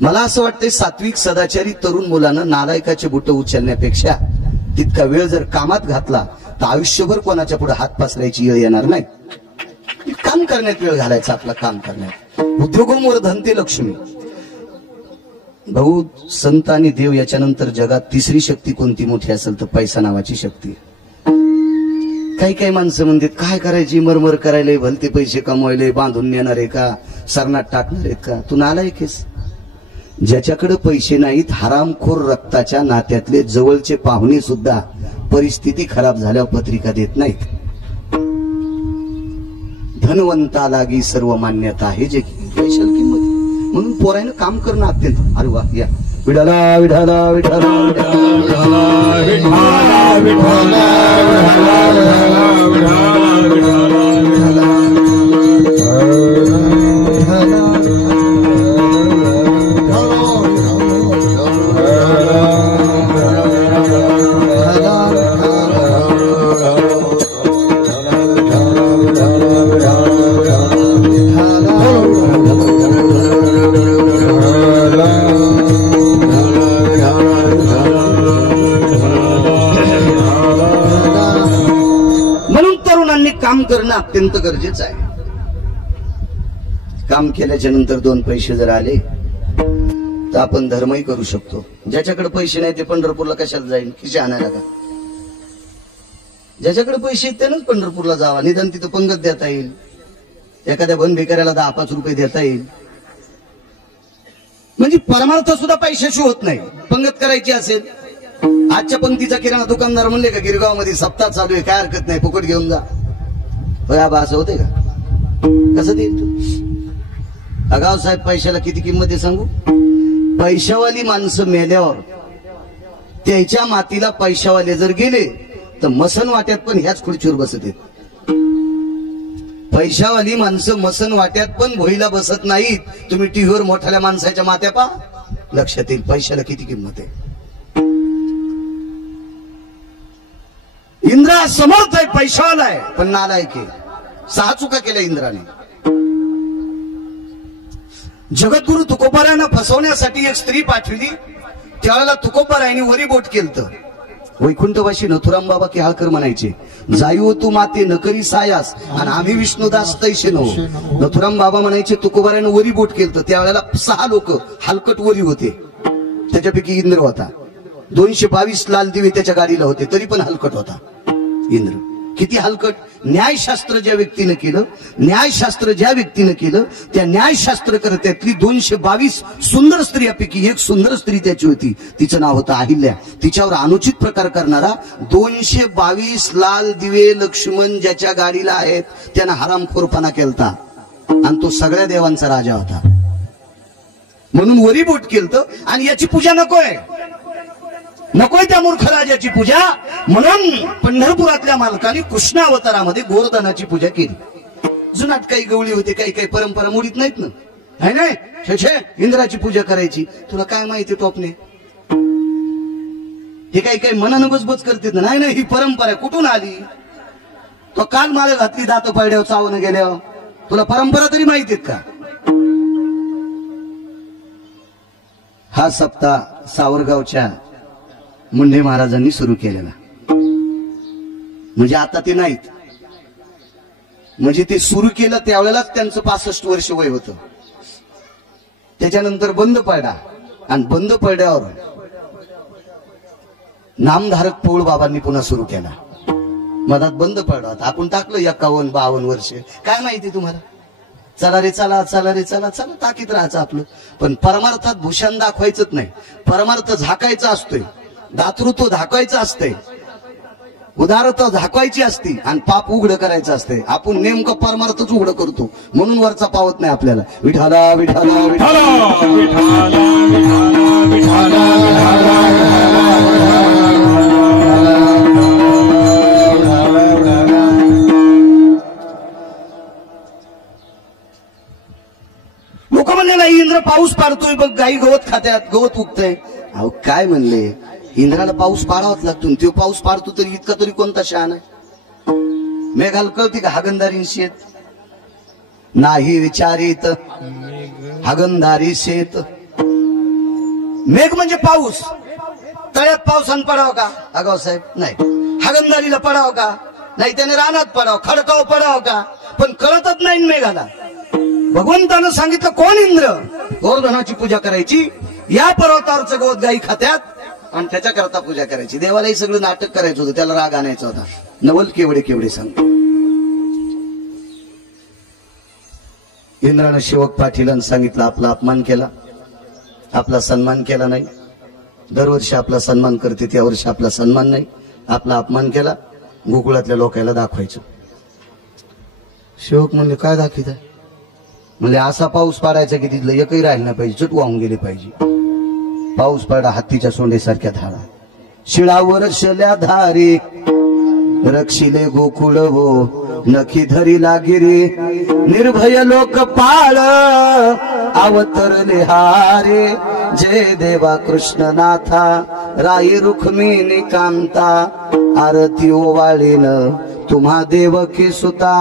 मला असं वाटतंय सात्विक सदाचारी तरुण मुलानं नालायकाचे बुट उचलण्यापेक्षा तितका वेळ जर कामात घातला तर आयुष्यभर कोणाच्या पुढे हात पसरायची वेळ येणार नाही. काम करण्यात वेळ घालायचा, आपलं काम करण्यात. उद्योगोमवर धनते लक्ष्मी. भाऊ, संत आणि देव याच्यानंतर जगात तिसरी शक्ती कोणती मोठी असेल तर पैसा नावाची शक्ती. काही काही माणसं म्हणतात काय करायची, मरमर करायला, भलते पैसे कमवायले, बांधून नेणार आहे का, सरनाट टाकणार आहेत का. तू नालायकेस. ज्याच्याकडे पैसे नाहीत, हरामखोर रक्ताच्या नात्यातले जवळचे पाहुणे सुद्धा परिस्थिती खराब झाल्यावर पत्रिका देत नाहीत. धनवंता लागी सर्व मान्यता आहे जे पैशाला किंमत. म्हणून पोरायनं काम करणं अत्यंत. अरे वा, या विठाला विठाला विठाला काम करणं अत्यंत गरजेचं आहे. काम केल्याच्या नंतर दोन पैसे जर आले तर आपण धर्मही करू शकतो. ज्याच्याकडे पैसे नाही ते पंढरपूरला कशाला जाईल, खिशे आणायला का. ज्याच्याकडे पैसे आहेत त्यानंच पंढरपूरला जावा, निदान तिथं पंगत देता येईल, एखाद्या बनभिकाऱ्याला 10-5 रुपये देता येईल. म्हणजे परमार्थ सुद्धा पैशाशी होत नाही. पंगत करायची असेल, आजच्या पंक्तीचा किराणा दुकानदार म्हणले का गिरगाव मध्ये सप्ताह चालू आहे, काय हरकत नाही, फुकट घेऊन जा. असं होते का, कसं देईल तू. अगाव साहेब, पैशाला किती किंमत आहे सांगू. पैशावाली माणसं मेल्यावर त्याच्या मातीला पैशावाले जर गेले तर मसन वाट्यात पण ह्याच खुर्चीवर बसत आहेत. पैशावाली माणसं मसन वाट्यात पण भोईला बसत नाहीत. तुम्ही टीव्हीवर मोठ्या माणसाच्या मात्या पा, लक्षात येईल पैशाला किती किंमत आहे. इंद्रा समर्थ आहे, पैशावाला आहे, पण नालायक आहे. 6 चुका केल्या इंद्राने. जगद्गुरु तुकोबारायांना फसवण्यासाठी एक स्त्री पाठविली. त्यावेळेला तुकोबारायांनी वरी बोट केलं. वैकुंठवासी नथुराम बाबा केळकर म्हणायचे, जाईव तू माते नकरी सायास आणि आम्ही विष्णुदास तैसे नो. नथुराम बाबा म्हणायचे तुकोबारायानं वरी बोट केलं. त्यावेळेला 6 लोक हलकट वरी होते. त्याच्यापैकी इंद्र होता. 222 लाल दिवे त्याच्या गाडीला होते, तरी पण हलकट होता इंद्र. किती हलकट. न्यायशास्त्र ज्या व्यक्तीनं केलं, न्यायशास्त्र ज्या व्यक्तीनं केलं, त्या न्यायशास्त्र करत्यातली 222 सुंदर स्त्रियापैकी एक सुंदर स्त्री त्याची होती. तिचं नाव होतं अहिल्या. तिच्यावर अनुचित प्रकार करणारा 222 लाल दिवे लक्ष्मण ज्याच्या गाडीला आहेत त्यानं हरामखोरपणा केलता. आणि तो सगळ्या देवांचा राजा होता. म्हणून वरी बोट केलं. आणि याची पूजा नकोय, नकोय त्या मूर्ख राजाची पूजा. म्हणून पंढरपुरातल्या मालकाने कृष्ण अवतारामध्ये गोवर्धनाची पूजा केली. जुनाट काही गवळी होते, काही काही परंपरा मोडीत नाहीत ना. है नाही छे इंद्राची पूजा करायची. तुला काय माहिती टोपने, हे काही काही मनानं बजबज करते ना. नाही ही परंपरा कुठून आली. तो काल माळ घातली दात पडल्यावर चावून गेल्यावर. तुला परंपरा तरी माहितीत का. हा सप्ताह सावरगावच्या मुंडे महाराजांनी सुरू केलेला. म्हणजे आता ते नाहीत, म्हणजे ते सुरू केलं त्यावेळेलाच त्यांचं 65 वर्ष वय होतं. त्याच्यानंतर बंद पडला. आणि बंद पडल्यावर नामधारक पौळ बाबांनी पुन्हा सुरू केला. मधात बंद पडला. आपण टाकलं 51-52 वर्ष. काय माहिती तुम्हाला. चला रे चला, चला रे चला, चला टाकीत राहायचं आपलं. पण परमार्थात भूषण दाखवायचंच नाही. परमार्थ झाकायचा असतोय, दातृत्व झाकायचं असतंय, उदारता झाकवायची असती आणि पाप उघड करायचं असतंय. आपण नेमकं परमार्थच उघड करतो, म्हणून वरचा पावत नाही आपल्याला. विठाला विठाला विठाला लोक म्हणले नाही इंद्र पाऊस पाडतोय बघ, गाई गवत खात्यात, गवत उगतंय. अहो काय म्हणले, इंद्राला पाऊस पाडावाच लागतो. तो पाऊस पाडतो तरी इतका तरी कोणता शहाणा आहे. मेघाला कळते का हागंदारी शेत नाही विचारित हागंदारी शेत. मेघ म्हणजे पाऊस. तळ्यात पावसानं पडावं का अगाव साहेब? नाही. हागंदारीला पडावं का? नाही. त्याने रानात पडावं, खडकाव पडावं का? पण कळतच नाही मेघाला. भगवंतानं सांगितलं कोण इंद्र? गोवर्धनाची पूजा करायची, या पर्वतावरचं गवत गाई खात्यात आणि त्याच्याकरता पूजा करायची. देवालाही सगळं नाटक करायचं होतं, त्याला राग आणायचा होता. नवल केवढे केवढे सांगतो. इंद्रानं शिवक पाटीलांना सांगितलं आपला अपमान केला, आपला सन्मान केला नाही. दरवर्षी आपला सन्मान करते, त्या वर्षी आपला सन्मान नाही, आपला अपमान केला. गोकुळातल्या लोकांना दाखवायचं. शिवक म्हणले काय दाखवित आहे? म्हणजे असा पाऊस पाडायचा की तिथलं एकही राहिलं नाही पाहिजे, चट वाहून गेले पाहिजे. पाऊस पडा हत्तीच्या सोंडेसारख्या धारा, शिळावर शल्या धारे रक्षिले गोकुळ हो नखी धरी लागिरी. निर्भय लोक पाळ अवतरले हारे, जय देवा कृष्णनाथा राई रुक्मिणी कांता. आरती ओवाळीन तुम्हा देवकी सुता.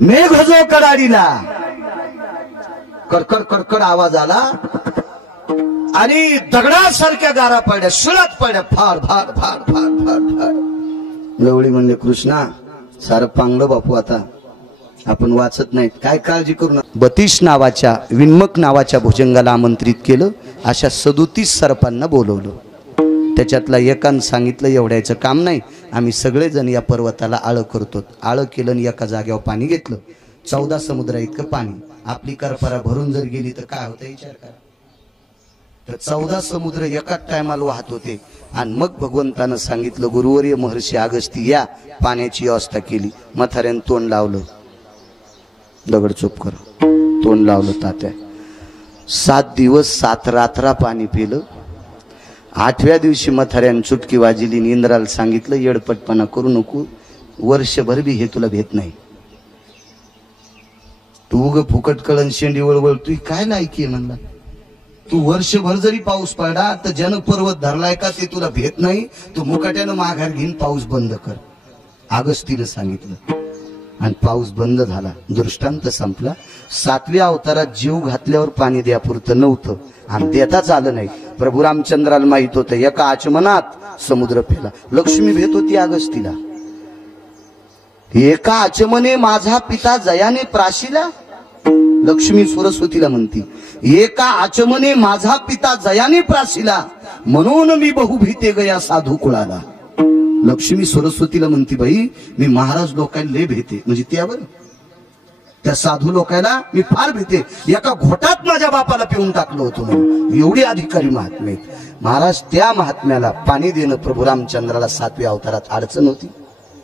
मेघ जो कडाडीला कडकड कडकड आवाज आला आणि दगडासारख्या गारा पडल्या, शिळात पडल्या, फार फार फार फार फार फार. गवळी म्हणले कृष्णा सारं पांगलं बापू, आता आपण वाचत नाहीत, काय काळजी करू नका. बतीश नावाच्या विन्मक नावाच्या भुजंगाला आमंत्रित केलं. अशा 37 सर्पांना बोलवलं. त्याच्यातला एकानं सांगितलं एवढ्याचं काम नाही, आम्ही सगळेजण या पर्वताला आळं करतो. आळं केलं आणि एका जागेवर पाणी घेतलं. 14 समुद्र इतकं पाणी. आपली करपरा भरून जर गेली तर काय होतं विचार करा. तर 14 समुद्र एकाच टायमाला वाहत होते. आणि मग भगवंतानं सांगितलं गुरुवर्य महर्षी अगस्ती या, पाण्याची व्यवस्था केली. म्हाताऱ्यानं तोंड लावलं, दगड चूप कर, तोंड लावलं तात्या. 7 दिवस 7 रात्रा पाणी पिलं. 8व्या दिवशी म्हाताऱ्यानं चुटकी वाजली. इंद्राला सांगितलं येडपटपणा करू नको, वर्षभर बी हे तुला भेट नाही. तू उग फुकट कळण शेंडी वळवळ, तू काय लायकी आहे म्हणला. तू वर्षभर जरी पाऊस पडला तर जनपर्वत धरलाय का ते तुला भेट नाही. तू मुकाट्यानं माघार घेऊन पाऊस बंद कर, अगस्तीनं सांगितलं. आणि पाऊस बंद झाला, दृष्टांत संपला. 7व्या अवतारात जीव घातल्यावर पाणी द्यापुरतं नव्हतं आणि देताच आलं नाही. प्रभू रामचंद्राला माहित होतं एका आचमनात समुद्र पेला. लक्ष्मी भेट होती अगस्तीला. एका आचमने माझा पिता जयाने प्राशिला. लक्ष्मी सरस्वतीला म्हणती एका आचमने माझा पिता जयाने प्राशिला, म्हणून मी बहुभीते गया साधू कुळाला. लक्ष्मी सरस्वतीला म्हणती बाई मी महाराज लोकांना लय भेटे, म्हणजे त्यावर त्या साधू लोकांना मी फार भेटे. एका घोटात माझ्या बापाला पिऊन टाकलं होतं म्हणून एवढी अधिकारी महात्मे. महाराज त्या महात्म्याला पाणी देणं प्रभू रामचंद्राला 7व्या अवतारात अडचण होती,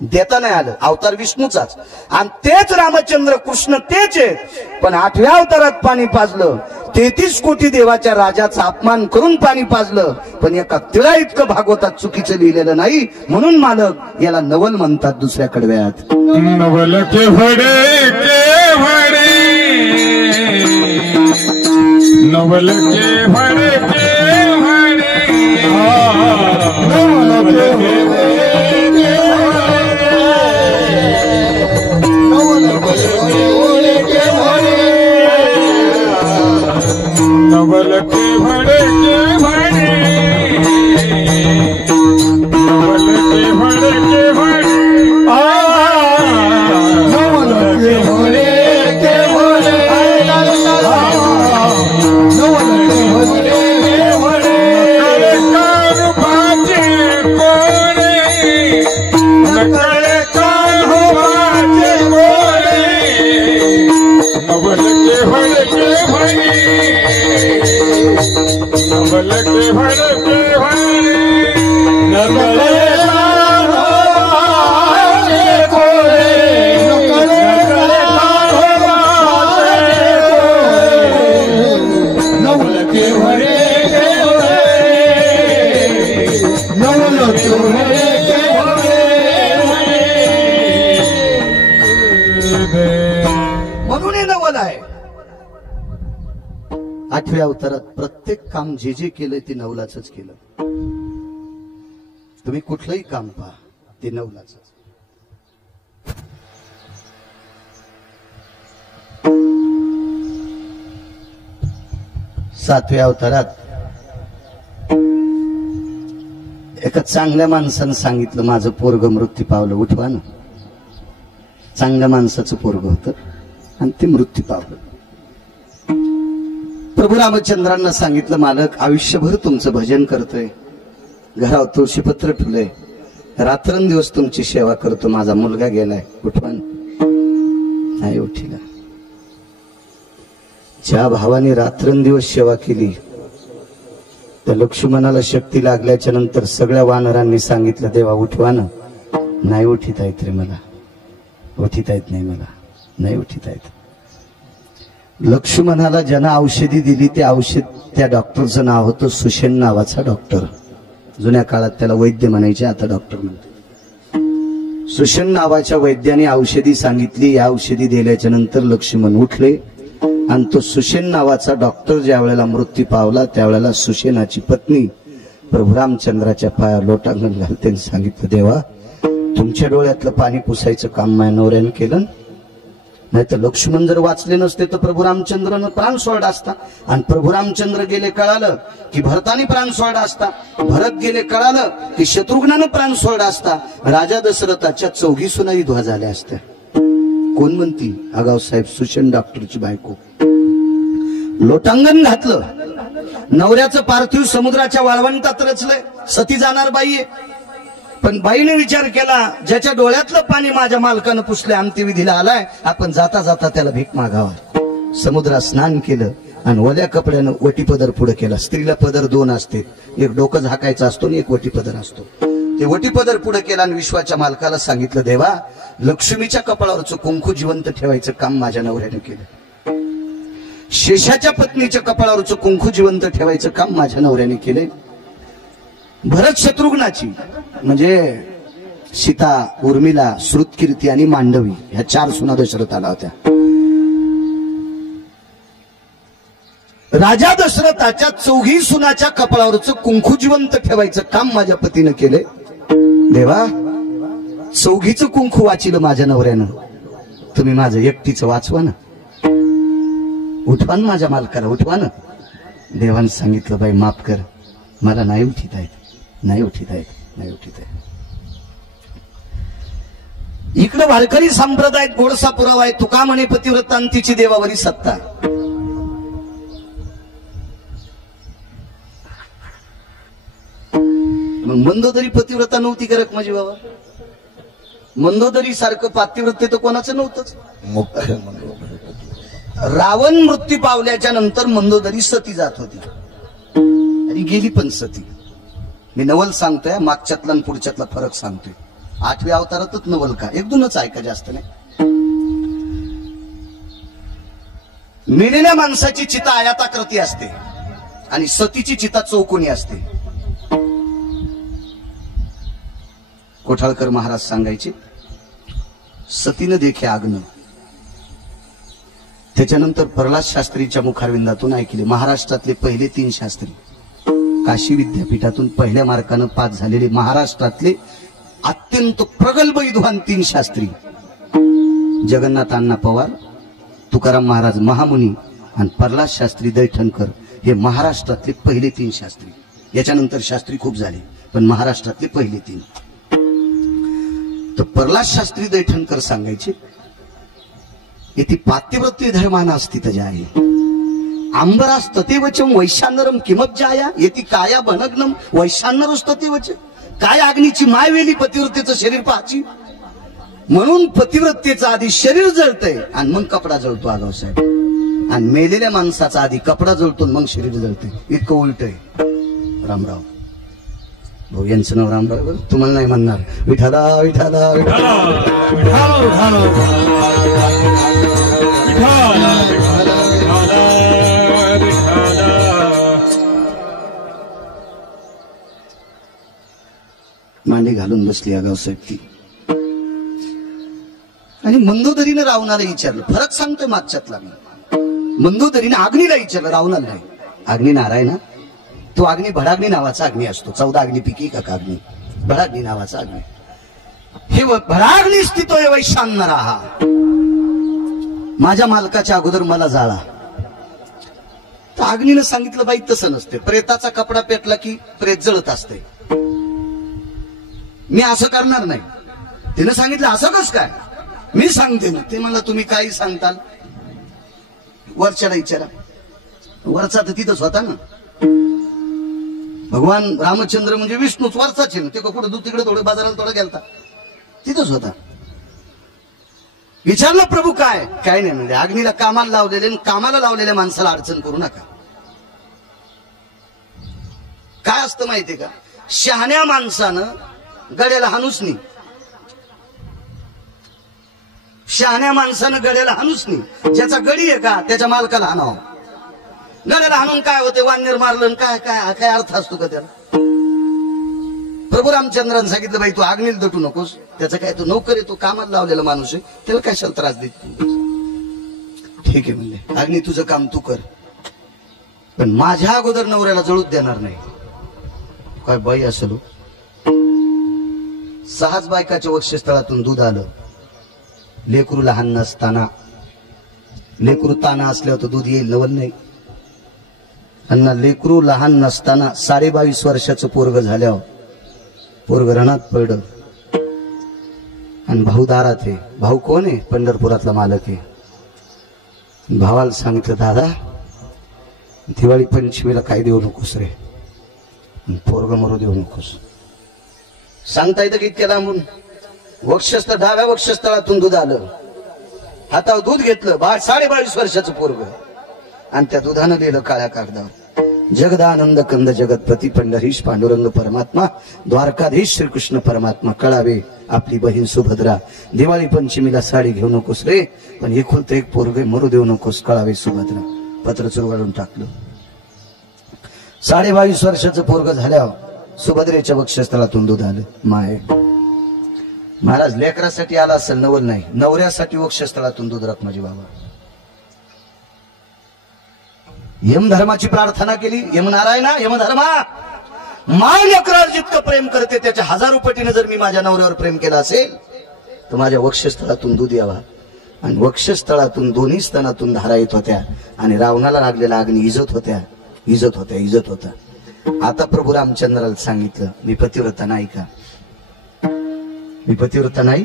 देता नाही आलं. अवतार विष्णूचाच आणि तेच रामचंद्र कृष्ण तेच आहे. पण 8व्या अवतारात पाणी पाजलं. 33 कोटी देवाच्या राजाचा अपमान करून पाणी पाजलं. पण एका तिळा इतकं भागवतात चुकीचं लिहिलेलं नाही. म्हणून मालक याला नवल म्हणतात. दुसऱ्या कडव्यात नवल केवडे केवडे, नवल केवडे केवडे, नवल केवडे नवल के भड़े के भड़े, नवल के भड़े के भड़े, नवल के भड़े के भड़े, नवल के भड़े के भड़े, नकले कार बाजे कोड़े, नकले कार बाजे कोड़े, नवल के भड़े के भड़े, नवल के भड़े के भड़े, नकले कार बाजे कोड़े, नकले कार बाजे कोड़े, नवल के भड़े के भड़े, नवल के भड़े के भड़े. म्हणून हे नवल आहे. 8व्या अवतारात प्रत्येक काम जे जे केलंय ते नवलाचंच केलं. तुम्ही कुठलंही काम पहा ते नवलाच. 7व्या अवतारात एका चांगल्या माणसानं सांगितलं माझं पोरग मृत्यू पावलं, उठवा ना. चांगल्या माणसाचं पोरग होतं आणि ते मृत्यू पावलं. प्रभू रामचंद्रांना सांगितलं मालक आयुष्यभर तुमचं भजन करतोय, घरावर तुळशीपत्र ठेवलंय, रात्रंदिवस तुमची सेवा करतो, माझा मुलगा गेलाय, उठवा ना. नाही उठिला. ज्या भावाने रात्रंदिवस सेवा केली त्या लक्ष्मणाला शक्ती लागल्याच्या नंतर सगळ्या वानरांनी सांगितलं देवा उठवा ना. नाही उठिता येत रे मला, उठिता येत नाही मला, नाही उठिता येत. लक्ष्मणाला ज्यानं औषधी दिली ते औषध त्या डॉक्टरचं नाव होतं सुषेण नावाचा डॉक्टर. जुन्या काळात त्याला वैद्य म्हणायचे, आता डॉक्टर म्हणते. सुषेण नावाच्या वैद्याने औषधी सांगितली. या औषधी दिल्याच्या नंतर लक्ष्मण उठले आणि तो सुषेण नावाचा डॉक्टर ज्या वेळेला मृत्यू पावला त्यावेळेला सुषेणाची पत्नी प्रभू रामचंद्राच्या पायावर लोटांगण घालते सांगितलं देवा तुमच्या डोळ्यातलं पाणी पुसायचं काम माझ्या नवऱ्याने केलं, नाही तर लक्ष्मण जर वाचले नसते तर प्रभू रामचंद्रानं प्राण सोडला असता. आणि प्रभू रामचंद्र गेले कळालं की भरताने प्राण सोडला असता, भरत गेले कळालं की शत्रुघ्नानं प्राण सोडला असता, राजा दशरथाच्या 4 सुनाई धुवा झाल्या असत्या. कोण म्हणती आगाव साहेब सुषेण डॉक्टरची बायको. लोटांगण घातलं, नवऱ्याचं पार्थिव समुद्राच्या वाळवंटात रचलंय, सती जाणार बाई आहे. पण बाईने विचार केला ज्याच्या डोळ्यातलं पाणी माझ्या मालकानं पुसले अंत्यविधीला आलाय, आपण जाता जाता त्याला भीक मागावा. समुद्रात स्नान केलं आणि ओल्या कपड्यानं वटी पदर पुढे केला. स्त्रीला पदर 2 असते, एक डोकं झाकायचा असतो आणि एक वटी पदर असतो. ते वटी पदर पुढे केला आणि विश्वाच्या मालकाला सांगितलं देवा लक्ष्मीच्या कपाळावरचं कुंकू जिवंत ठेवायचं काम माझ्या नवऱ्याने केलं, शेषाच्या पत्नीच्या कपाळावरचं कुंकू जिवंत ठेवायचं काम माझ्या नवऱ्याने केले. भरत शत्रुघ्नाची म्हणजे सीता, उर्मिला, श्रुतकीर्ती आणि मांडवी ह्या 4 सुना दशरथाला होत्या. राजा दशरथाच्या 4 सुनाच्या कपाळावरचं कुंकू जिवंत ठेवायचं काम माझ्या पतीनं केले. देवा 4चं कुंकू वाचिलं माझ्या नवऱ्यानं, तुम्ही माझं एकटीचं वाचवा ना, उठवा ना माझ्या मालकाला, उठवा ना. देवानं सांगितलं बाई माफ कर, मला नाही उठिता येत, नाही उठिता येत, नाही उठिता येत. इकडं वारकरी संप्रदायात गोडसा पुरावा आहे. तुका म्हणे पतिव्रतांतीची देवावरी सत्ता. मग मंदोदरी पतिव्रता नव्हती का रखमाजी बाबा? मंदोदरी सारखं पातिव्रत्य तर कोणाचं नव्हतंच. रावण मृत्यू पावल्याच्या नंतर मंदोदरी सती जात होती आणि गेली पण सती. मी नवल सांगतोय, मागच्यातला आणि पुढच्यातला फरक सांगतोय. 8व्या अवतारातच नवल का, 1-2च ऐका, जास्त नाही. मेलेल्या माणसाची चिता आयताकृती असते आणि सतीची चिता चौकोनी असते. कोठाळकर महाराज सांगायचे सतीनं देखे आग्न. त्याच्यानंतर प्रल्हाद शास्त्रीच्या मुखारविंदातून ऐकले. महाराष्ट्रातले पहिले 3 शास्त्री, काशी विद्यापीठातून पहिल्या मार्कानं पास झालेले महाराष्ट्रातले अत्यंत प्रगल्भ विद्वान 3 शास्त्री, जगन्नाथ अण्णा पवार, तुकाराम महाराज महामुनी आणि प्रल्हाद शास्त्री दैठणकर हे महाराष्ट्रातले पहिले 3 शास्त्री. याच्यानंतर शास्त्री खूप झाले पण महाराष्ट्रातले पहिले 3. तर प्रल्हाद शास्त्री दैठणकर सांगायचे इति पातिव्रत्य धर्माना अस्तित जाये आंबरास ततेवचम वैशानरम किमज्जाया येती काया बनग्नम वैशानरस ततेवच. काय अग्नीची मायवेली पतिव्रतेचं शरीर पाहायची, म्हणून पतिव्रतेचं आधी शरीर जळतंय आणि मग कपडा जळतो आगाव साहेब, आणि मेलेल्या माणसाचा आधी कपडा जळतो मग शरीर जळतंय. इतकं उलट आहे. रामराव भाऊ यांचं नाव रामराव, तुम्हाला नाही म्हणणार. विठाला विठाला विठाला मांडी घालून बसली आगाव साहेब ती. आणि मंदोदरीनं रावणाला विचारलं, फरक सांगतोय मागच्यातला मी. मंदोदरीनं अग्नीला विचारलं, रावणाला नाही. अग्नी नारायण, तो अग्नी भडाग्नी नावाचा अग्नी असतो. 14 अग्निपैकी एक अग्नी भडाग्नी नावाचा अग्नी. हे भडाग्नी स्थितोय वैशानरा, माझ्या मालकाच्या अगोदर मला जाळा. तर अग्नीनं सांगितलं बाई तसं नसते, प्रेताचा कपडा पेटला की प्रेत जळत असते, मी असं करणार नाही. तिनं सांगितलं असं कस काय, मी सांगते ना. ते मला तुम्ही काही सांगताल, वरच्याला विचारा. वरचा तर तिथंच होता ना, भगवान रामचंद्र म्हणजे विष्णूच वरचाच आहे ना. ते कुठं तिकडे थोडं बाजाराला थोडं गेलता, तिथंच होता. विचारलं प्रभू काय, काय नाही म्हणजे अग्नीला कामाला लावलेले, कामाला लावलेल्या माणसाला अडचण करू नका. काय असतं माहितीये का, शहाण्या माणसानं गड्याला हाणूच नाही, शहाण्या माणसानं गड्याला हाणूच नाही. ज्याचा गडी आहे का त्याच्या मालकाला हाणावं. गड्याला हाणून काय होते, वानर मारलं काय काय काय अर्थ असतो का त्याला. प्रभू रामचंद्रांनी सांगितलं बाई तू अग्नीला दटू नकोस, त्याचा काय तो नोकर आहे, तो कामाला लावलेला माणूस आहे, त्याला कशाला त्रास देत. ठीक आहे म्हणले, अग्नी तुझं काम तू कर, पण माझ्या अगोदर नवऱ्याला जळूच देणार नाही. काय बाई असेल, 6 बायकाच्या वक्षस्थळातून दूध आलं. लेकरू लहान नसताना, लेकरू ताना असल्यावर तर दूध येईल नवल नाही. अण्णा लेकरू लहान नसताना 22.5 वर्षाचं पोरग झाल्यावर पोरग रणात पडलं आणि भाऊ दारात आहे. भाऊ कोण आहे, पंढरपुरातला मालक आहे. भावाला सांगितलं दादा दिवाळी पंचमीला काय देऊ नकोस रे, पोरग मरू देऊ नकोस. सांगता येतं की इतक्या लांबून वक्षस्थळ, डाव्या वक्षस्थळातून दूध आलं, हातावर दूध घेतलं, 22.5 वर्षाचं पोरग, आणि त्या दुधानं लिहिलं काळ्या कागदावर, जगदानंद कंद जगतपती पंढरीश पांडुरंग परमात्मा द्वारकाधीश श्रीकृष्ण परमात्मा कळावे आपली बहीण सुभद्रा. दिवाळी पंचमीला साडी घेऊ नकोस रे, पण एकुलते एक पोरगे मरू देऊ नकोस, कळावे सुभद्रा. पत्र चुरगाळून टाकलं. 22.5 वर्षाचं पोरग झाल्यावर सुभद्रेच्या वक्षस्थळातून दूध आलं. माय महाराज लेकरासाठी आला असेल, नवल नाही, नवऱ्यासाठी वक्षस्थळातून दूध राख माझी बाबा. यमधर्माची प्रार्थना केली. यमनारायणा, यमधर्मा, माझ्या लेकरावर जितकं प्रेम करते त्याच्या 1000 पटीने जर मी माझ्या नवऱ्यावर प्रेम केला असेल तर माझ्या वक्षस्थळातून दूध यावा. आणि वक्षस्थळातून दोन्ही स्तनातून धारा येत होत्या आणि रावणाला लागलेला अग्नी इजत होत्या, इजत होत्या, इजत होता. आता प्रभू रामचंद्राला सांगितलं मी पतिव्रता नाही का, मी पतिव्रता नाही.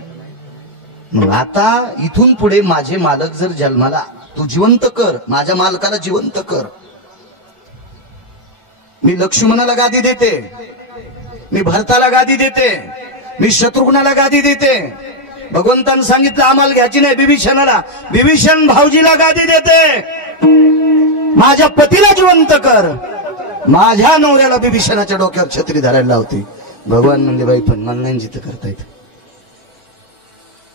मग आता इथून पुढे माझे मालक जर जन्माला, तू जिवंत कर, माझ्या मालकाला जिवंत कर. मी लक्ष्मणाला गादी देते, मी भरताला गादी देते, मी शत्रुघ्नाला गादी देते. भगवंतानं सांगितलं आम्हाला घ्यायची नाही विभीषणाला, विभीषण भाऊजीला गादी देते. माझ्या पतीला जिवंत कर, माझ्या नवऱ्याला विभीषणाच्या डोक्यावर छत्री धरायला लावते. भगवान म्हणजे बाई पण मला नाही जिथं करतायत,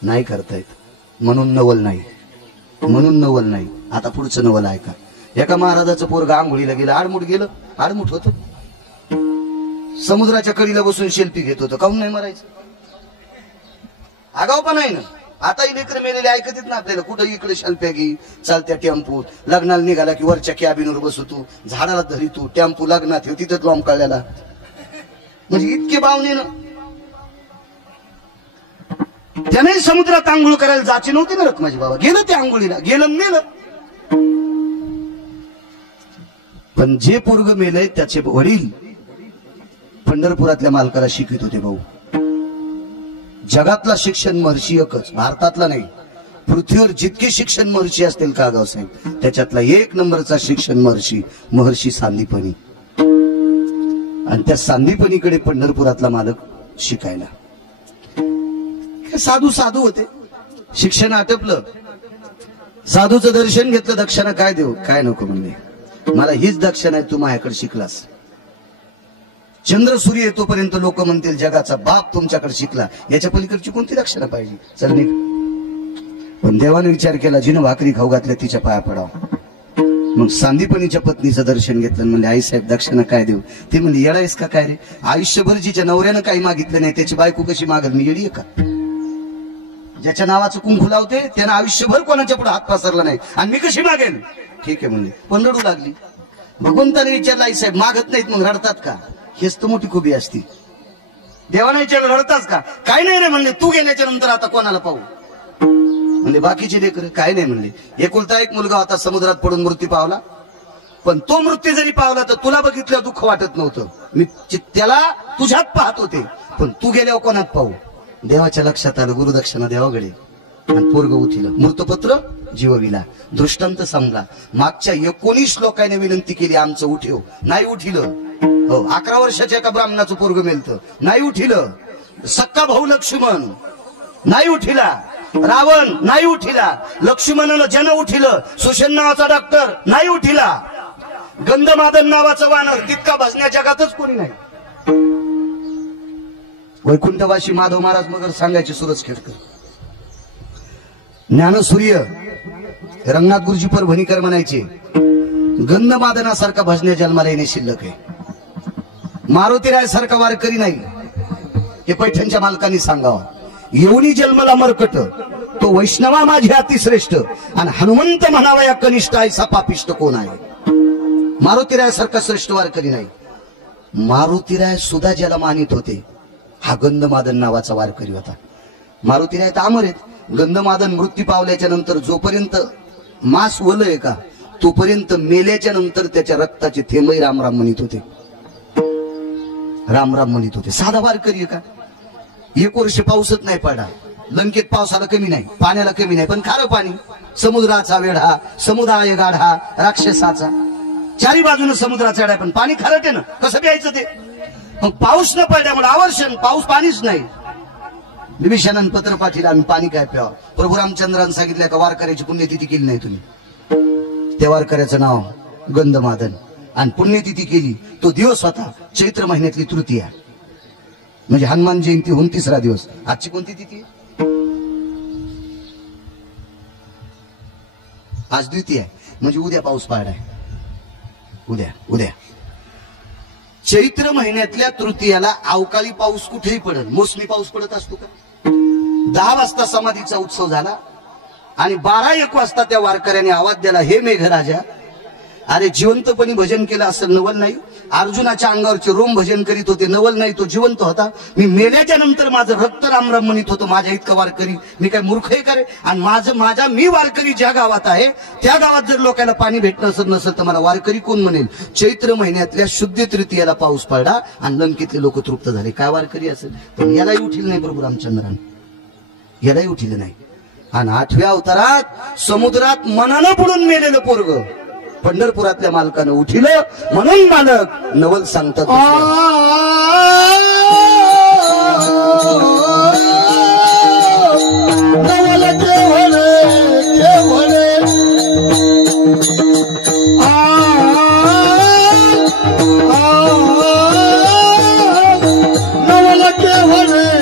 नाही करतायत म्हणून नवल नाही, म्हणून नवल नाही. आता पुढचं नवल ऐका. एका महाराजाचं पोरग आंघोळीला गेलं, आडमुठ गेलं, आडमुठ होत, समुद्राच्या कडीला बसून सेल्फी घेत होतं. काहून नाही मरायचं, आगाव पण आहे ना. आता लेकर मेलेले ऐकत ना आपल्याला, कुठं इकडे सेल्फ्या घे, चालत्या टेम्पू, लग्नाला निघाला की वरच्या कॅबिनवर बसू तू, झाडाला धरी तू, टेम्पू लग्नात तिथंच लॉम काढल्याला, म्हणजे इतके बावणे ना. त्याने समुद्रात आंघोळ करायला जायची नव्हती ना माझी बाबा, गेलं त्या आंघोळीला, गेलं मेलं. पण जे पोरग मेलंय त्याचे वडील पंढरपुरातल्या मालकाला शिकवित होते. भाऊ जगातला शिक्षण महर्षी एकच, भारतातला नाही, पृथ्वीवर जितके शिक्षण महर्षी असतील का गावसाहेब, त्याच्यातला 1 नंबरचा शिक्षण महर्षी सांदीपनी. आणि त्या सांदीपनीकडे पंढरपुरातला मालक शिकायला. साधू साधू होते, शिक्षण आटपलं, साधूचं दर्शन घेतलं, दक्षिणा काय देऊ, काय नको म्हणले, मला हीच दक्षिणा आहे, तू माझ्याकडे शिकलास. चंद्र सूर्य येतोपर्यंत लोक म्हणतील जगाचा बाप तुमच्याकडे शिकला, याच्या पलीकडची कोणती दक्षिणा पाहिजे, चल निघ. पण देवाने विचार केला, जिनं भाकरी खाऊ घातल्या तिच्या पाया पडावं. मग सांदीपनीच्या पत्नीचं दर्शन घेतलं, म्हणले आई साहेब दक्षिणा काय देऊ. ते म्हणले येडायस का काय रे, आयुष्यभर जिच्या नवऱ्यानं काही मागितलं नाही त्याची बायको कशी मागल, मी येडी आहे का. ज्याच्या नावाचं कुंकू लावते त्यानं आयुष्यभर कोणाच्या पुढे हात पसरला नाही, आणि मी कशी मागेल. ठीक आहे म्हणले, पण रडू लागली. भगवंताने विचारलं आई साहेब मागत नाहीत मग रडतात का, हेच तर मोठी खुबी असती. देवाने विचारलं रडताच का, काय नाही रे म्हणले, तू गेल्याच्या नंतर आता कोणाला पाहू. म्हणले बाकीचे लेकर काय नाही म्हणले. एकुलता एक मुलगा होता, समुद्रात पडून मृत्यू पावला. पण तो मृत्यू जरी पावला तर तुला बघितल्यावर दुःख वाटत नव्हतं. मी त्याला तुझ्यात पाहत होते, पण तू गेल्यावर कोणात पाहू. देवाच्या लक्षात आलं, गुरुदक्षिणा देवाकडे आणि पोरग उठिलं. मृतपत्र जीवविला. दृष्टांत सांगला. मागच्या 19 लोकांनी विनंती केली आमचं उठेव, नाही उठिलं. 11 वर्षाच्या एका ब्राह्मणाचं पोरग मेलतं, नाही उठिलं. सक्का भाऊ लक्ष्मण नाही उठिला. रावण नाही उठिला. लक्ष्मणानं जन उठिलं. सुषेण नावाचा डॉक्टर नाही उठिला. गंधमादन नावाचं वानर तितका भजण्या जगातच कोणी नाही. वैकुंठवासी माधव महाराज मगर सांगायचे सूरज खेडकर. ज्ञानसूर्य रंगनाथ गुरुजी परभणीकर म्हणायचे, गंधमादनासारखा भजण्या जन्माला येणे शिल्लक आहे. मारुतीराय सारखा वारकरी नाही हे पैठणच्या मालकांनी सांगावं. येऊनी जन्मला मरकट तो वैष्णवा माझी अतिश्रेष्ठ, आणि हनुमंत म्हणावा या कनिष्ठ ऐसा पापिष्ट कोण आहे. मारुतीराय सारखा श्रेष्ठ वारकरी नाही. मारुतीराय सुद्धा ज्याला मानित होते हा गंधमादन नावाचा वारकरी होता. मारुतीराय तर अमर आहेत. गंधमादन मृत्यू पावल्याच्या नंतर जोपर्यंत मांस वलय का तोपर्यंत मेल्याच्या नंतर त्याच्या रक्ताचे थेंबही रामराम म्हणत होते. रामराम म्हणत होते. साधा वारकरी का. 1 वर्ष पाऊसच नाही पडला. लंकेत पावसाला कमी नाही, पाण्याला कमी नाही, पण खारं पाणी. समुद्राचा वेढा, समुदाय गाढा, राक्षसाचा, चारी बाजूने समुद्राचा वेढा, पण पाणी खारट आहे ना, कसं प्यायचं ते. मग पाऊस न पडल्यामुळे आवर्षण पाऊस पाणीच नाही. विभीषणानं पत्र पाठीला आम्ही पाणी काय प्यावं. प्रभू रामचंद्रांनी सांगितलं का वारकऱ्याची पुण्यतिथी केली नाही तुम्ही. त्या वारकऱ्याचं नाव गंधमादन, आणि पुण्यतिथी केली तो दिवस होता चैत्र महिन्यातली तृतीया, म्हणजे हनुमान जयंती होऊन 3रा दिवस. आजची कोणती तिथी. आज द्वितीय आहे, म्हणजे उद्या पाऊस पडलाय. उद्या चैत्र महिन्यातल्या तृतीयाला अवकाळी पाऊस कुठेही पडत, मोसमी पाऊस पडत असतो का. 10 वाजता समाधीचा उत्सव झाला आणि 12-1 वाजता त्या वारकऱ्याने आवाज दिला, हे मेघराजा, अरे जिवंतपणी भजन केलं असं नवल नाही. अर्जुनाच्या अंगावरचे रोम भजन करीत होते, नवल नाही, तो जिवंत होता. मी मेल्याच्या नंतर माझं रक्त रामराम म्हणत होतं. माझ्या इतकं वारकरी मी काय मूर्ख आहे करे. आणि मी वारकरी ज्या गावात आहे त्या गावात जर लोकांना पाणी भेटणं नसेल तर मला वारकरी कोण म्हणेल. चैत्र महिन्यातल्या शुद्ध तृतीयाला पाऊस पडला आणि लंकेतले लोक तृप्त झाले. काय वारकरी असेल. पण यालाही उठील नाही प्रभू रामचंद्रान, यालाही उठील नाही. आणि 8व्या अवतारात समुद्रात मनानं बुडून मेलेलं पोरग पंढरपुरातल्या मालकानं उठिलं, म्हणून मालक नवल सांगतात. नवल केवळे नवल केवळे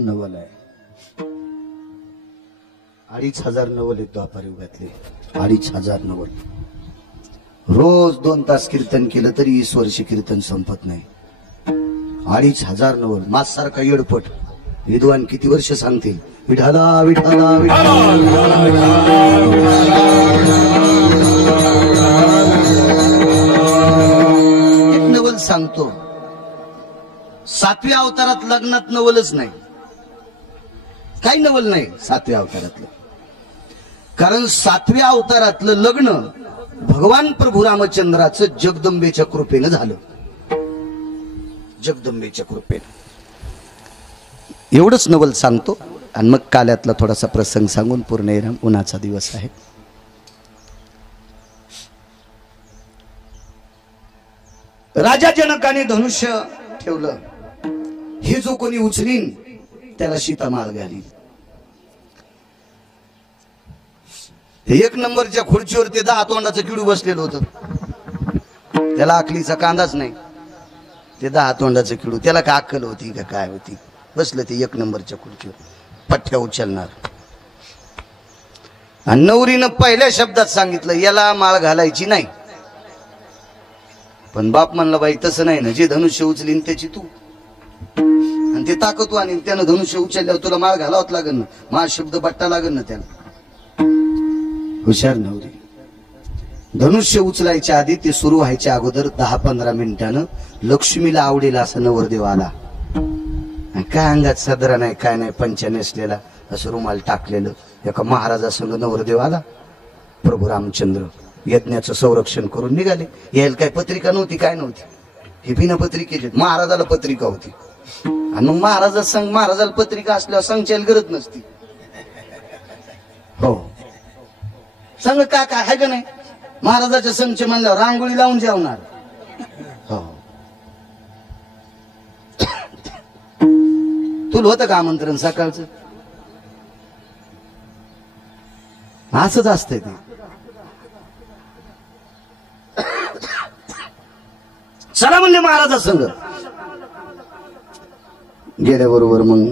नवल आहे. 2,500 नवल आहेत द्वापार युगातले. 2,500 नवल. रोज 2 तास कीर्तन केलं तरी 20 वर्ष कीर्तन संपत नाही. 2,500 नवल. माझसारखा येडपट विद्वान किती वर्ष सांगतील विठाला विठाला विठाला. एक नवल सांगतो. 7व्या अवतारात लग्नात नवलच नाही. काही नवल नाही 7व्या अवतारातलं. कारण 7व्या अवतारातलं लग्न भगवान प्रभू रामचंद्राचं जगदंबेच्या कृपेनं झालं. जगदंबेच्या कृपेने. एवढंच नवल सांगतो आणि मग काल्यातला थोडासा प्रसंग सांगून पूर्ण येणार. उन्हाचा दिवस आहे. राजा जनकाने धनुष्य ठेवलं. हे जो कोणी उचलीन त्याला सीता माळ घाली. एक नंबरच्या खुर्चीवर ते 10 तोंडाचं किडू बसलेलं होतं. त्याला अकलीचा कांदाच नाही. ते 10 तोंडाचं किडू, त्याला का अक्कल होती का काय होती, बसलं ते 1 नंबरच्या खुर्चीवर. पठ्ठ्या उचलणार. आणि नवरीनं पहिल्या शब्दात सांगितलं याला माळ घालायची नाही. पण बाप म्हणला बाई तसं नाही ना, जे धनुष्य उचलीन त्याची तू, आणि ते ताकदवान आणि त्यानं धनुष्य उचलल्यावर तुला माळ घालावत लागेल ना, माळ शब्द बट्टा लागेल ना त्याला. हुशार नवरी. धनुष्य उचलायच्या आधी ते सुरू व्हायच्या अगोदर 10-15 मिनिटानं लक्ष्मीला आवडेल असं नवरदेव आला. काय अंगात सदरा नाही काय नाही, पंचा नेसलेला, असं रुमाल टाकलेलं. एका महाराजासंग नवरदेव आला. प्रभू रामचंद्र यज्ञाचं संरक्षण करून निघाले. यायला काय पत्रिका नव्हती काय नव्हती, हे बिना पत्रिकेचे. महाराजाला पत्रिका होती. आणि मग महाराजाला पत्रिका असल्यावर सांगच्याला गरज नसती. हो सांग काय काय आहे का नाही. महाराजाच्या संच म्हणल्यावर रांगोळी लावून जेवणार. हो तुला होतं का आमंत्रण सकाळचं. असंच असतंय ते. चला म्हणले महाराजा संग. गेल्याबरोबर मग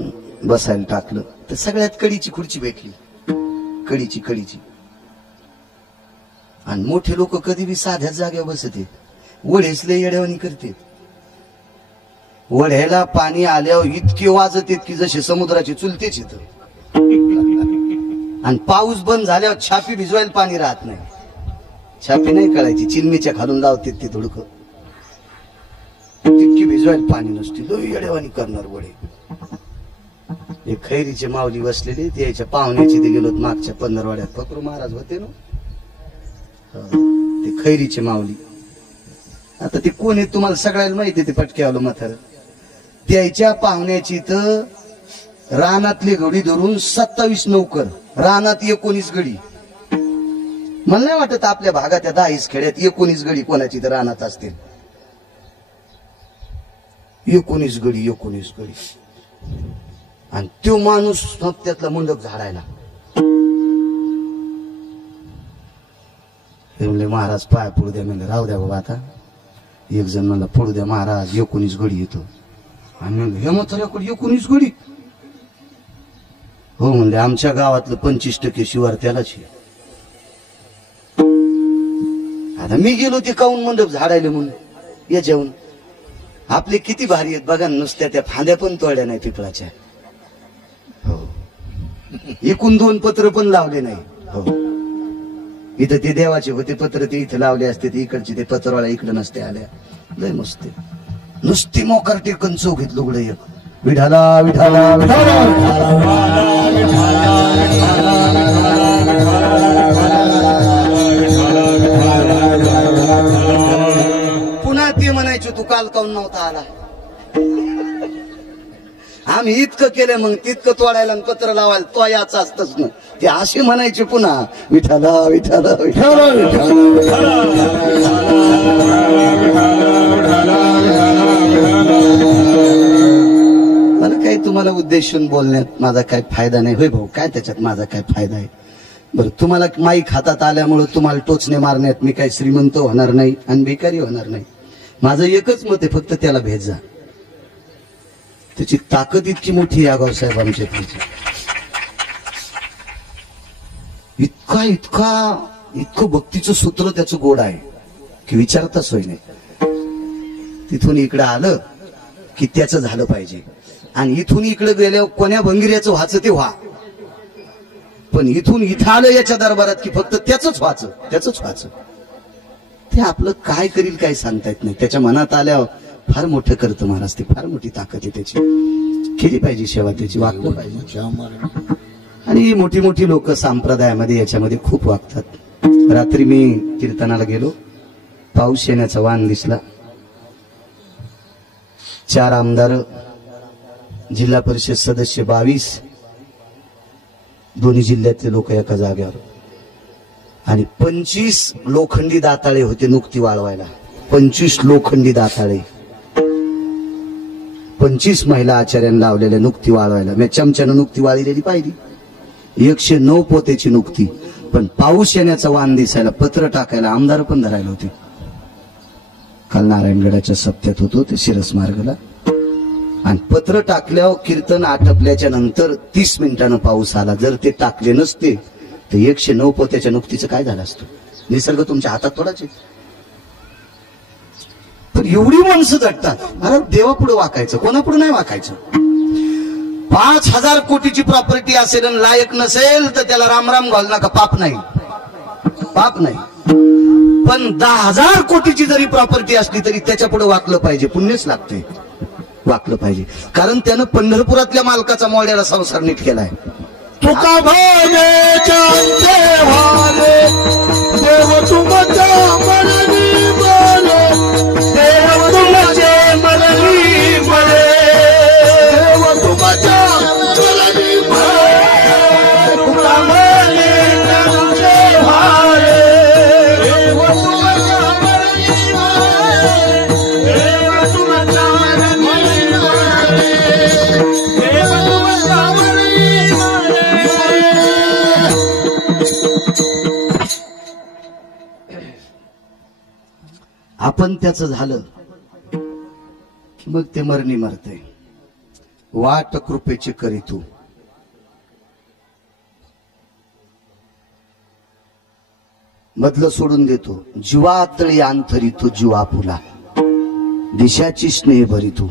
बसायला टाकलं तर सगळ्यात कडीची खुर्ची भेटली. कडीची. आणि मोठे लोक कधी बी साध्याच जागेवर बसते. वढेसले येड्यावानी करते. वढ्याला पाणी आल्यावर इतके वाजत की जसे समुद्राची चुलतेच इथं. आणि पाऊस बंद झाल्यावर छापी भिजवायला पाणी राहत नाही. छापी नाही कळायची, चिलमीच्या खालून लावते ते धुडकं. तितकी भिजवायला पाणी नसते. लोही येड्यावानी करणार वडे. एक खैरीचे माऊली बसलेले, त्याच्या पाहुण्याची ते गेलो मागच्या 15वाड्यात. फकरू महाराज होते ना ते खैरीचे माऊली. आता ते कोण आहे तुम्हाला सगळ्याला माहिती आहे. ते पटक्यावलं म्हातार. त्याच्या पाहुण्याची तर रानातली गडी धरून 27 नौकर, रानात 19 गडी. मला नाही वाटत आपल्या भागात या 10 खेड्यात 19 गडी कोणाची तर रानात असतील. 19 गडी. आणि तो माणूस त्यातला मंडप झाडायला. म्हणले महाराज पाय पडू द्या. म्हणले राहू द्या बाबा आता. एक जण म्हणला पडू द्या महाराज 19 गडी येतो. आणि म्हणलं हे म्हाताऱ्याकडे 19 गडी. हो म्हणले आमच्या गावातलं 25% शिवार त्यालाच. आता मी गेलो ते काऊन मंडप झाडायला म्हणून. याच्याहून आपले किती भारी आहेत बघा. नुसत्या त्या फांद्या पण तोडल्या नाही पिपळाच्या. हो एकूण 2 पत्र पण लावले नाही. हो इथं ते देवाचे होते पत्र, ते इथे लावले असते. ते इकडचे ते पत्रवाळ्या इकडे नसते आल्या. लय मस्त. नुसती मोकार टेकन चौघीत लुगडं एक. विठाला विठाला पुन्हा ते म्हणायचे तू काल काऊन नव्हता आला. आम्ही इतकं केलं मग तितकं तोडायला आणि पत्र लावायला तो याच असतच ना. ते असे म्हणायचे पुन्हा विठाला विठाला विठाला मला काही तुम्हाला उद्देशून बोलण्यात माझा काय फायदा नाही. होय भाऊ काय त्याच्यात माझा काय फायदा आहे. बरं तुम्हाला माईक हातात आल्यामुळे तुम्हाला टोचणे मारण्यात मी काही श्रीमंत होणार नाही आणि भिकारी होणार नाही. माझं एकच मत आहे, फक्त त्याला भेट जा. त्याची ताकद इतकी मोठी आहे आगावसाहेब आमच्या इथे. इतकं भक्तीचं सूत्र त्याचं गोड आहे की विचारता सोय नाही. तिथून इकडं आलं की त्याचं झालं पाहिजे. आणि इथून इकडे गेल्यावर कोण्या भंगिऱ्याचं व्हायचं ते व्हा. पण इथून इथं आलं याच्या दरबारात की फक्त त्याच व्हायचं. ते आपलं काय करील काय सांगता येत नाही. त्याच्या मनात आल्यावर फार मोठं करतं महाराज. ते फार मोठी ताकद आहे त्याची. केली पाहिजे सेवा त्याची, वागलं पाहिजे. आणि मोठी मोठी लोक संप्रदायामध्ये याच्यामध्ये खूप वागतात. रात्री मी कीर्तनाला गेलो, पाऊस येण्याचा वाण दिसला. 4 आमदार, जिल्हा परिषद सदस्य 22, दोन्ही जिल्ह्यातले लोक एका जागेवर, आणि 25 लोखंडी दाताळे होते नुकती वाळवायला. 25 लोखंडी दाताळे, 25 महिला आचार्यांना लावलेल्या नुकती वाळवायला. मी चमच्यानं नुकती वाळलेली पाहिली. 109 पोतेची नुकती. पण पाऊस येण्याचा वाण दिसायला, पत्र टाकायला आमदार पण धरायला होते. काल नारायणगडाच्या सप्त्यात होतो ते शिरस मार्गला, आणि पत्र टाकल्यावर कीर्तन आटपल्याच्या नंतर 30 मिनिटांनं पाऊस आला. जर ते टाकले नसते तर 109 पोत्याच्या नुकतीचं काय झालं असतं? निसर्ग तुमच्या हातात थोडाच आहे. पण एवढी माणसं जगतात. अरे देवापुढे वाकायचं, कोणापुढे नाही वाकायचं. 5,000 कोटीची प्रॉपर्टी असेल आणि लायक नसेल तर त्याला रामराम घाल नका, पाप नाही, पाप नाही. पण 10,000 कोटीची जरी प्रॉपर्टी असली तरी त्याच्या पुढे वाकलं पाहिजे, पुण्यच लागते, वाकलं पाहिजे. कारण त्यानं पंढरपुरातल्या मालकाचा मोड्याला संसार नीट केलाय. तुका भावेच्या देवाले देव तुमच्या मरणी बोले, देव तुमचे मरणी बोले, देव तुमच्या मरणी बोले, तुका भावेच्या देवाले देव तुमच्या मरणी बोले, देव तुमच्या मरणी बोले, देव तुमच्या मरणी बोले. आपण त्याचं झालं की मग ते मरणी मरते. वाट कृपेची करी तू, मधलं सोडून देतो. जीवातळी अंतरी तू जीवा फुला, दिशाची स्नेह भरी तू,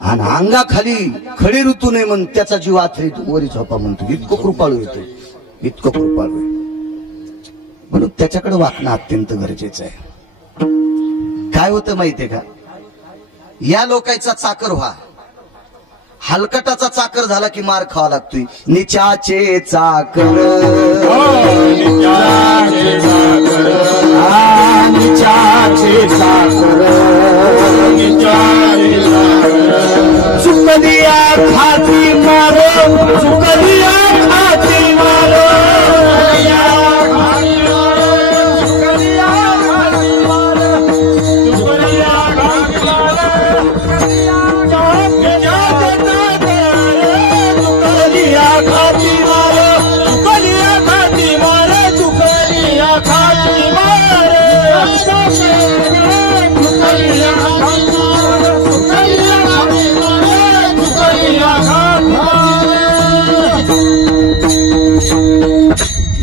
आणि अंगाखाली खडी ऋतू नाही म्हण त्याचा जीवातळी तू वरी झोपा म्हणतो. इतकं कृपाळू येतो, इतकं कृपाळू आहे. म्हणून त्याच्याकडे वाकणं अत्यंत गरजेचं आहे. काय होतं माहितीये का, या लोकांचा चाकर व्हा. हलकटाचा चाकर झाला की मार खावा लागतोय. निचाचे चाकर, निचाचे चाकर, निचाचे चाकर, निचाचे चाकर, चुकलिया खाती मारो, चुकलिया खाती मारो,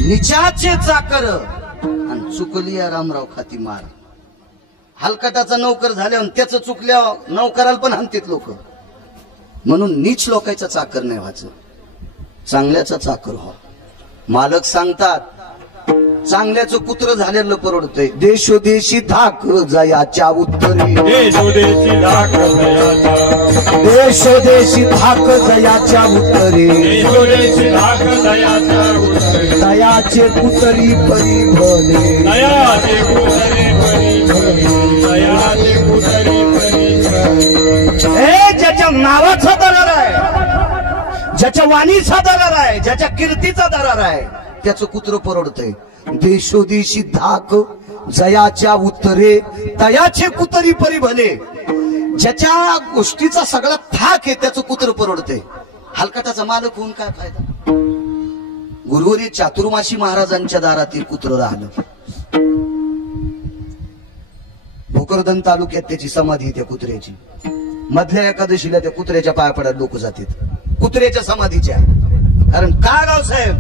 निचाचे चाकर आणि चुकलिया रामराव खाती मार. हलकटाचा नौकर झाल्यावर त्याचं चुकल्यावर नौकराला पण हाणतात लोक. म्हणून नीच लोकांचा चाकर नाही व्हायचं, चांगल्याचा चाकर व्हा. मालक सांगतात चांगल्याचं कुत्र झालेलं परवडतंय. देशोदेशी धाक जयाच्या उत्तरी, देशोदेशी धाक जयाच्या, देशोदेशी धाक जयाच्या उत्तरी, देशोदेशी धाक जयाच्या उत्तरी, दयाचे पुतरी परी भले, दयाचे पुतरी परी भले, दयाचे पुतरी परी भले. हे ज्याच्या नावाचा दरार आहे, ज्याच्या वाणीचा दरार आहे, ज्याच्या कीर्तीचा दरार आहे, त्याचं कुत्र परवडतंय. देशोदेशी धाक जयाच्या उत्तरे, दयाचे कुतरी परी भले. ज्याच्या गोष्टीचा सगळा थाक आहे त्याचं कुत्र परवडतंय. हलकटाचा मालक होऊन काय फायदा. गुरुवारी चातुर्मासी महाराजांच्या दारातील कुत्र राहिलं. भोकरदन तालुक्यात त्याची समाधी त्या कुत्र्याची. मधल्या एकादशीला त्या कुत्र्याच्या पाया पडायला लोक जातात, कुत्र्याच्या समाधीच्या. कारण काय गाव साहेब,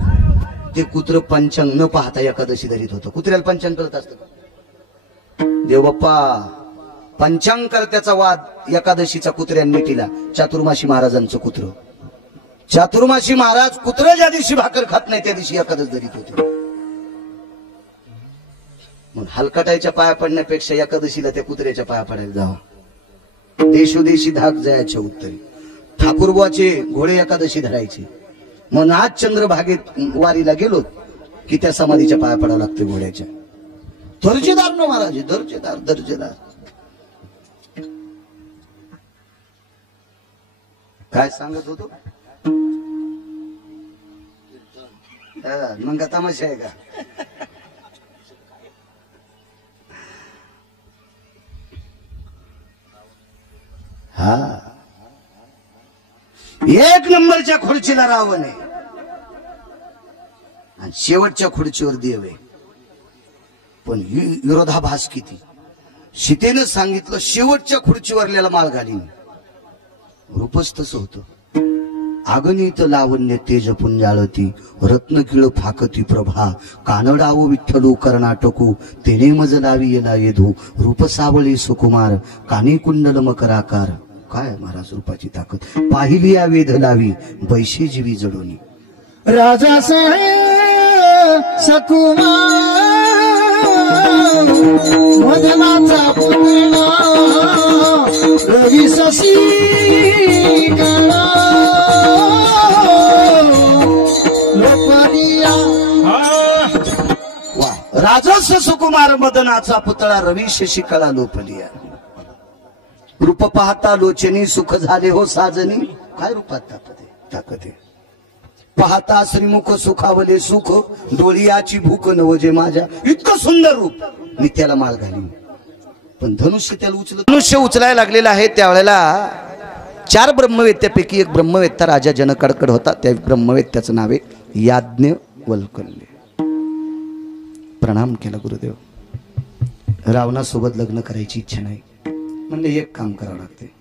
ते कुत्र पंचांग न पाहता एकादशी धरीत होतं. कुत्र्याला पंचांग कळत असत. देवबाप्पा पंचांग करत्याचा वाद एकादशीचा कुत्र्यांनी केला. चातुर्मासी महाराजांचं कुत्र, चातुर्मासी महाराज कुत्र ज्या दिवशी भाकर खात नाही त्या दिवशी एकादश धरीत होते. मग हलकटायच्या पाया पडण्यापेक्षा एकादशीला त्या कुत्र्याच्या पाया पडायला जावा. देशोदेशी धाक जयाच्या उत्तरी. ठाकूरबुवाचे घोडे एकादशी धरायचे. मग आज चंद्रभागेत वारीला गेलो की त्या समाधीच्या पाया पडावं लागते घोड्याच्या. दर्जेदार न महाराज, दर्जेदार दर्जेदार. काय सांगत होतो? मग का तमाशा आहे का? हा, एक नंबरच्या खुर्चीला रावण आहे आणि शेवटच्या खुर्चीवर देव आहे. पण ही विरोधाभास किती. सीतेनं सांगितलं शेवटच्या खुर्चीवरल्याला माळ घालीन. रूपच तसं होतं. अगणित लावण्य तेज पुंजाळती, रत्नकिळ फाकती प्रभा, कानडावो विठ्ठलू कर्नाटकू, तेने मज लावी येला येधू, रूप सावळे सुकुमार, कानी कुंडल मकराकार. काय महाराज रूपाची ताकद. पाहिली या वेध लावी, बैशे जीवी जडोनी. राजा सकुमार मदनाचा पुतळा रवी शशी कळा लोकनिया. वा, राजस सुकुमार मदनाचा पुतळा रवी शशी कळा लोपलिया. रूप पाहता लोचनी सुख झाले हो साजनी. काय रूपात ताकद आहे. पाहता श्रीमुख सुखावले सुख, डोळियाची भूक नवजे माझ्या. इतकं सुंदर रूप. मी त्याला माळ घाली. पण धनुष्य त्याला धनुष्य उचलायला लागलेला आहे. त्यावेळेला 4 ब्रह्मवेत्यापैकी एक ब्रह्मवेत्ता राजा जनकाकडे होता. त्या ब्रह्मवेत्याचं नाव आहे याज्ञवल्क्य. प्रणाम केला गुरुदेव. रावणासोबत लग्न करायची इच्छा नाही. म्हणजे एक काम करावं लागते.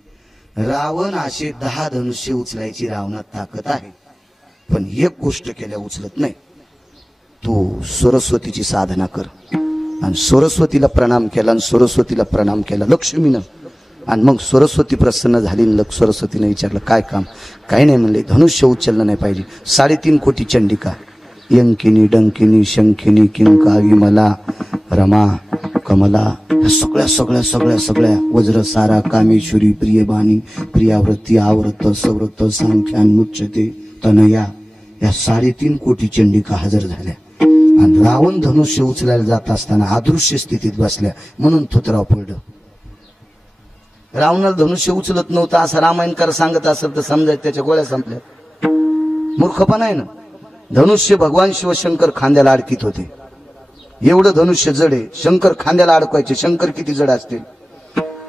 रावण असे 10 धनुष्य उचलायची रावणात ताकद आहे, पण एक गोष्ट केल्या उचलत नाही. तू सरस्वतीची साधना कर. आणि सरस्वतीला प्रणाम केला आणि सरस्वतीला प्रणाम केला लक्ष्मीनं. आणि मग सरस्वती प्रसन्न झाली. सरस्वतीने विचारलं काय काम? काही नाही म्हणले. धनुष्य उचललं नाही पाहिजे. 3.5 कोटी चंडिका, यंकिनी डंकिनी शंखिनी किंका विमला रमा कमला, सगळ्या सगळ्या सगळ्या सगळ्या वज्र सारा कामेश्वरी प्रियबाणी प्रियाव्रती आव्रत सव्रत सांख्यान मुच्यते तनया, या 3.5 कोटी चंडिका हजर झाल्या. आणि रावण धनुष्य उचलायला जात असताना अदृश्य स्थितीत बसल्या म्हणून थोतराव पडलं. रावणाला धनुष्य उचलत नव्हतं असं रामायणकार सांगत असेल तर समजायचं त्याच्या गोळ्या संपल्या. मूर्खपणा आहे ना. धनुष्य भगवान शिवशंकर खांद्याला अडकीत होते. एवढं धनुष्य जड आहे. शंकर खांद्याला अडकवायचे. शंकर किती जड असतील.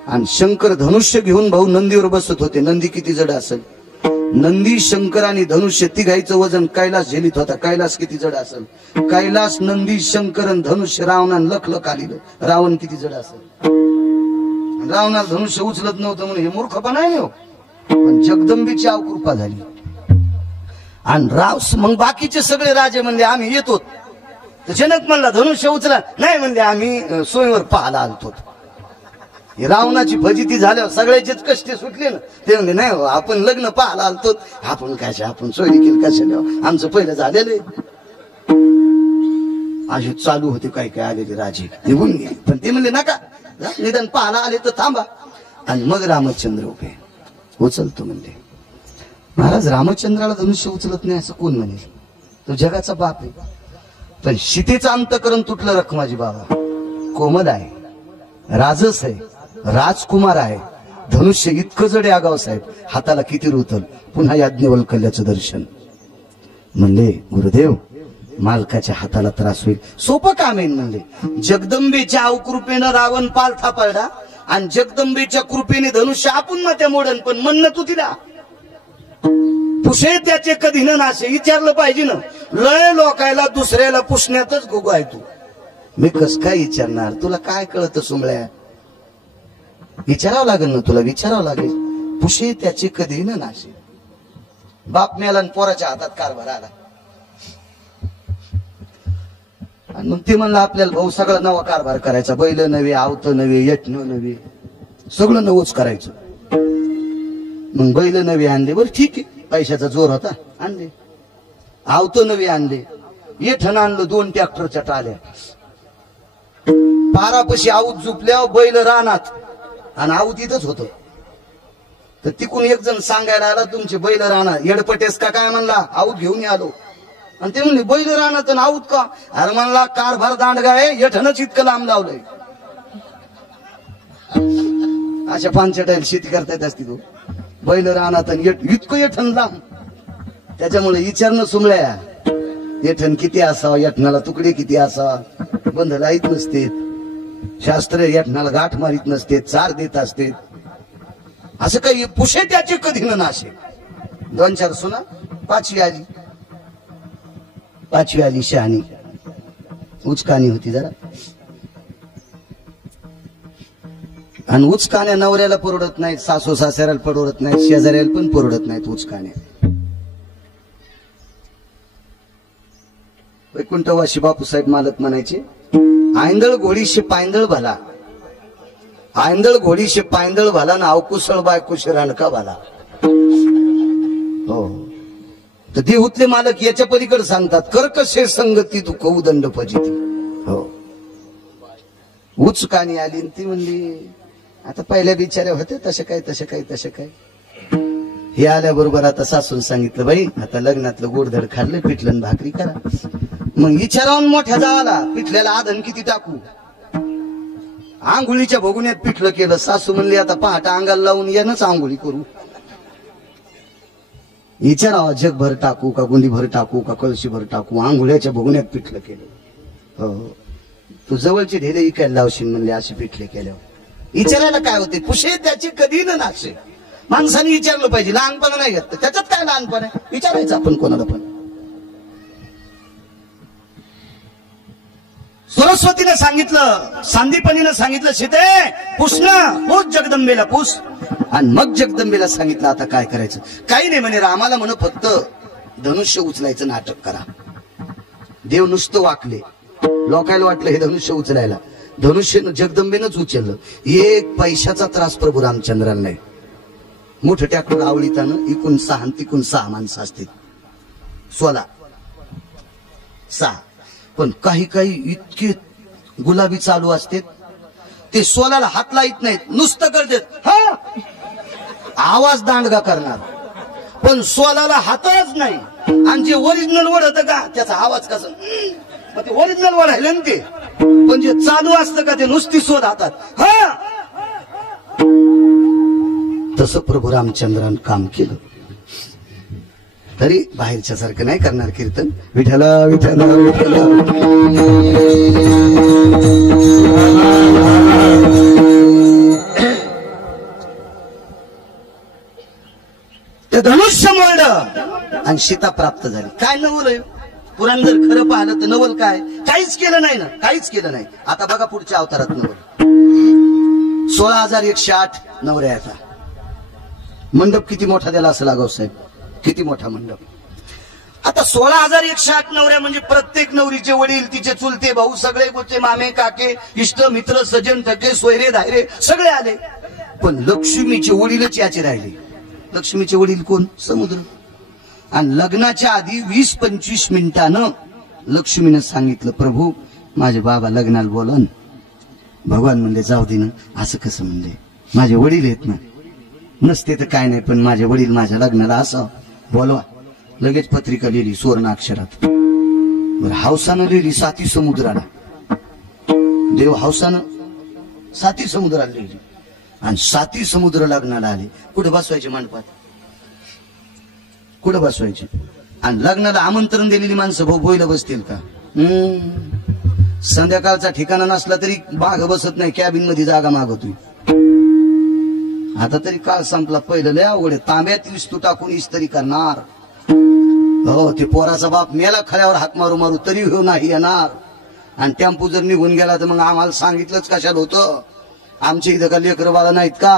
आणि शंकर धनुष्य घेऊन भाऊ नंदीवर बसत होते. नंदी किती जड असेल. नंदी शंकर आणि धनुष्य तिघायचं वजन कैलास झेलीत होता. कैलास किती जड असेल. कैलास नंदी शंकर आणि धनुष्य रावणानं लखलख आलेलं. रावण किती जड असेल. रावणाला धनुष्य उचलत नव्हतं म्हणून हे मूर्खपणा आहे हो. पण जगदंबीची अवकृपा झाली. आणि राव मग बाकीचे सगळे राजे म्हणले आम्ही येतो. तर जनक म्हणला धनुष्य उचला. नाही म्हणले आम्ही सोयीवर पाहायला आलतो. रावणाची फजिती झाल्यावर सगळ्याचेच कष्ट सुटले ना. ते म्हणले नाही आपण लग्न पाहायला आलतो. आपण काय आपण सोय केली कशा आमचं पहिलं झालेलं. असे चालू होते काय काय आलेले राजे निघून गेले. पण ते म्हणले नका निदान पाहायला आले तर थांबा. आणि मग रामचंद्र उभे उचलतो म्हणले. महाराज रामचंद्राला धनुष्य उचलत नाही असं कोण म्हणेल. तो जगाचा बाप आहे. पण सीतेचं अंतकरण तुटलं रखमाजी बाबा. कोमल आहे, राजस आहे, राजकुमार आहे. धनुष्य इतकं जड आगाव साहेब. हाताला किती रुतल. पुन्हा याज्ञवल्क्याचं दर्शन. म्हणले गुरुदेव मालकाच्या हाताला त्रास होईल. सोपं काम आहे म्हणले. जगदंबेच्या अवकृपेनं रावण पालथा पडला आणि जगदंबेच्या कृपेने धनुष्य आपण त्या मोडन. पण म्हणणं तू तिला पुषे त्याचे कधी न नाशे विचारलं पाहिजे ना. लय लोकायला दुसऱ्याला पुसण्यातच गोगो आहे तू. मी कस काय विचारणार. तुला काय कळतं सुमळ्या. विचारावं लागेल ना तुला. विचारावं लागेल. पुषे त्याचे कधी न नाशे. बाप मेला आणि पोराच्या हातात कारभार आला. आणि मग ते म्हणलं आपल्याला भाऊ सगळं नवा कारभार करायचा. बैल नव्हे, आवत नव्हे, यज्ञ नव्हे, सगळं नवच करायचं. मग बैल नवे आणले. बरं ठीक आहे. पैशाचा जोर होता आणले. आवत नवे आणले. येठण आणलं 2 ट्रॅक्टरच्या टाल्या. पारापशी आऊत झुपल्या बैल रानात आणि आऊत इथंच होत. तर तिकून एक जण सांगायला आला तुमचे बैल रानात. येडपटेस का काय म्हणला. आऊत घेऊन आलो. आणि ते म्हणले बैल रानात आऊत का. अरे म्हणला कारभार दांडगा आहे. येठणच इतकं लांब लावलंय. अशा 5 टाईल शेती करता येत असती. तो बैल रानात इतकं येठण लांब. त्याच्यामुळे विचारणं सुमळ्या येठण किती असावं, येठणाला तुकडे किती असावा, बंध लाईत नसते, शास्त्र येठणाला गाठ मारित नसते, चार देत असते. असं काही पुशे त्याचे कधी न नाशे. 2-4 सुना, 5वी आली शहाणी, उचकाणी होती जरा. आणि उचकाण्या नवऱ्याला परवडत नाहीत, सासू सासऱ्याला परवडत नाहीत, शेजाऱ्याला पण परवडत नाहीत उचकाण्या. वैकुंठवासी बापूसाहेब मालक म्हणायचे, आयंदळ घोडीशे पायंदळ भला, आयंदळ घोडीशे पायंदळ भला ना अवकुशळ बायकुश रानका भला. हो, तर देहूतले मालक याच्या पलीकडे सांगतात, कर्कशे संगती दुःख उदंड फजिती. हो, उचकाणी आली ती म्हणली, आता पहिल्या बिचाऱ्या होते तसे काय. हे आल्याबरोबर आता सासून सांगितलं, बाई आता लग्नातलं गोडधड खाल्लं, पिठलं भाकरी करा. मग विचारावून मोठ्या जावाला पिठल्याला आधन किती टाकू. आंघोळीच्या भोगुण्यात पिठलं केलं. सासू म्हणली, आता पहाट अंगाला लावून येणंच आंघोळी करू. विचारावा जगभर टाकू का, गुंडीभर टाकू का, कळशीभर टाकू. आंघोळ्याच्या भोगुण्यात पिठलं केलं. हो, तू जवळची ढेले इकायला लावशील म्हणले असे पिठले केल्यावर. विचारायला काय होते, पुशे त्याचे कधी न नाशे. माणसाने विचारलं पाहिजे, लहानपण नाही घेत. त्याच्यात काय लहानपण आहे, विचारायचं आपण कोणाला पण. सरस्वतीने सांगितलं, सांदीपनीनं सांगितलं, सीते पुस जगदंबेला पुस. आणि मग जगदंबेला सांगितलं आता काय करायचं. काही नाही म्हणे, रामाला म्हण फक्त धनुष्य उचलायचं नाटक करा. देव नुसतं वाकले, लोकायला वाटलं हे धनुष्य उचलायला. धनुष्यनं जगदंबेनंच उचललं. 1 पैशाचा त्रास प्रभू रामचंद्राला नाही. मोठं ट्रॅक्टर आवडीतानं इकून 6 आणि तिकून 6 माणसं असतील, 16. पण काही इतके गुलाबी चालू असते, ते 16ला हात लाईत नाहीत, नुसतं करतात हा, आवाज दांडगा करणार. पण 16ला हातच नाही. आणि जे ओरिजिनल वडत का त्याचा आवाज कसा, मग ते ओरिजिनल वडायला ना ते. पण जे चालू असतं का ते नुसती शोध हातात हा. तसं प्रभू रामचंद्रानं काम केलं. तरी बाहेरच्या सारखं नाही करणार कीर्तन. विठ्ठला विठ्ठला विठ्ठला. ते धनुष्य मोडलं आणि सीता प्राप्त झाली. काय नवल पुराण जर खरं पाहिलं तर नवल काय, काहीच केलं नाही ना, काहीच केलं नाही. आता बघा पुढच्या अवतारात नवल. 16,108 नवऱ्याचा मंडप किती मोठा द्याला असं लागाव साहेब, किती मोठा मंडप. आता 16,108 नवऱ्या म्हणजे प्रत्येक नवरीचे वडील, तिचे चुलते भाऊ, सगळे गोचे मामे काके, इष्ट मित्र सज्जन थके सोयरे धायरे सगळे आले. पण लक्ष्मीचे वडीलच याचे राहिले. लक्ष्मीचे वडील कोण, समुद्र. आणि लग्नाच्या आधी 20-25 मिनिटानं लक्ष्मीनं सांगितलं, प्रभू माझे बाबा लग्नाला बोलन. भगवान म्हणले जाऊ दे ना. असं कसं म्हणले, माझे वडील आहेत ना. नसते तर काय नाही, पण माझे वडील माझ्या लग्नाला असं बोलवा. लगेच पत्रिका लिहिली सुवर्ण अक्षरात. बरं, हौसानं लिहिली 7 समुद्राला. देव हौसानं 7 समुद्राला लिहिली. आणि 7 समुद्र लग्नाला आले. कुठे बसवायचे मंडपात, कुठे बसवायचे. आणि लग्नाला आमंत्रण दिलेली माणसं भाऊ बोईला बसतील का. संध्याकाळचा ठिकाणा नसला तरी माग बसत नाही, कॅबिन मध्ये जागा मागतोय. आता तरी काळ संपला. पहिलं लय अवघड, तांब्यात विस्तू टाकून इस्त्री करणार. हो, ते पोराचा बाप मेला खऱ्यावर हाक मारू मारू तरी हो नाही येणार. आणि टेम्पो जर निघून गेला तर मग आम्हाला सांगितलंच कशाला होतं. आमच्या इथं का लेकर बाळा नाहीत का,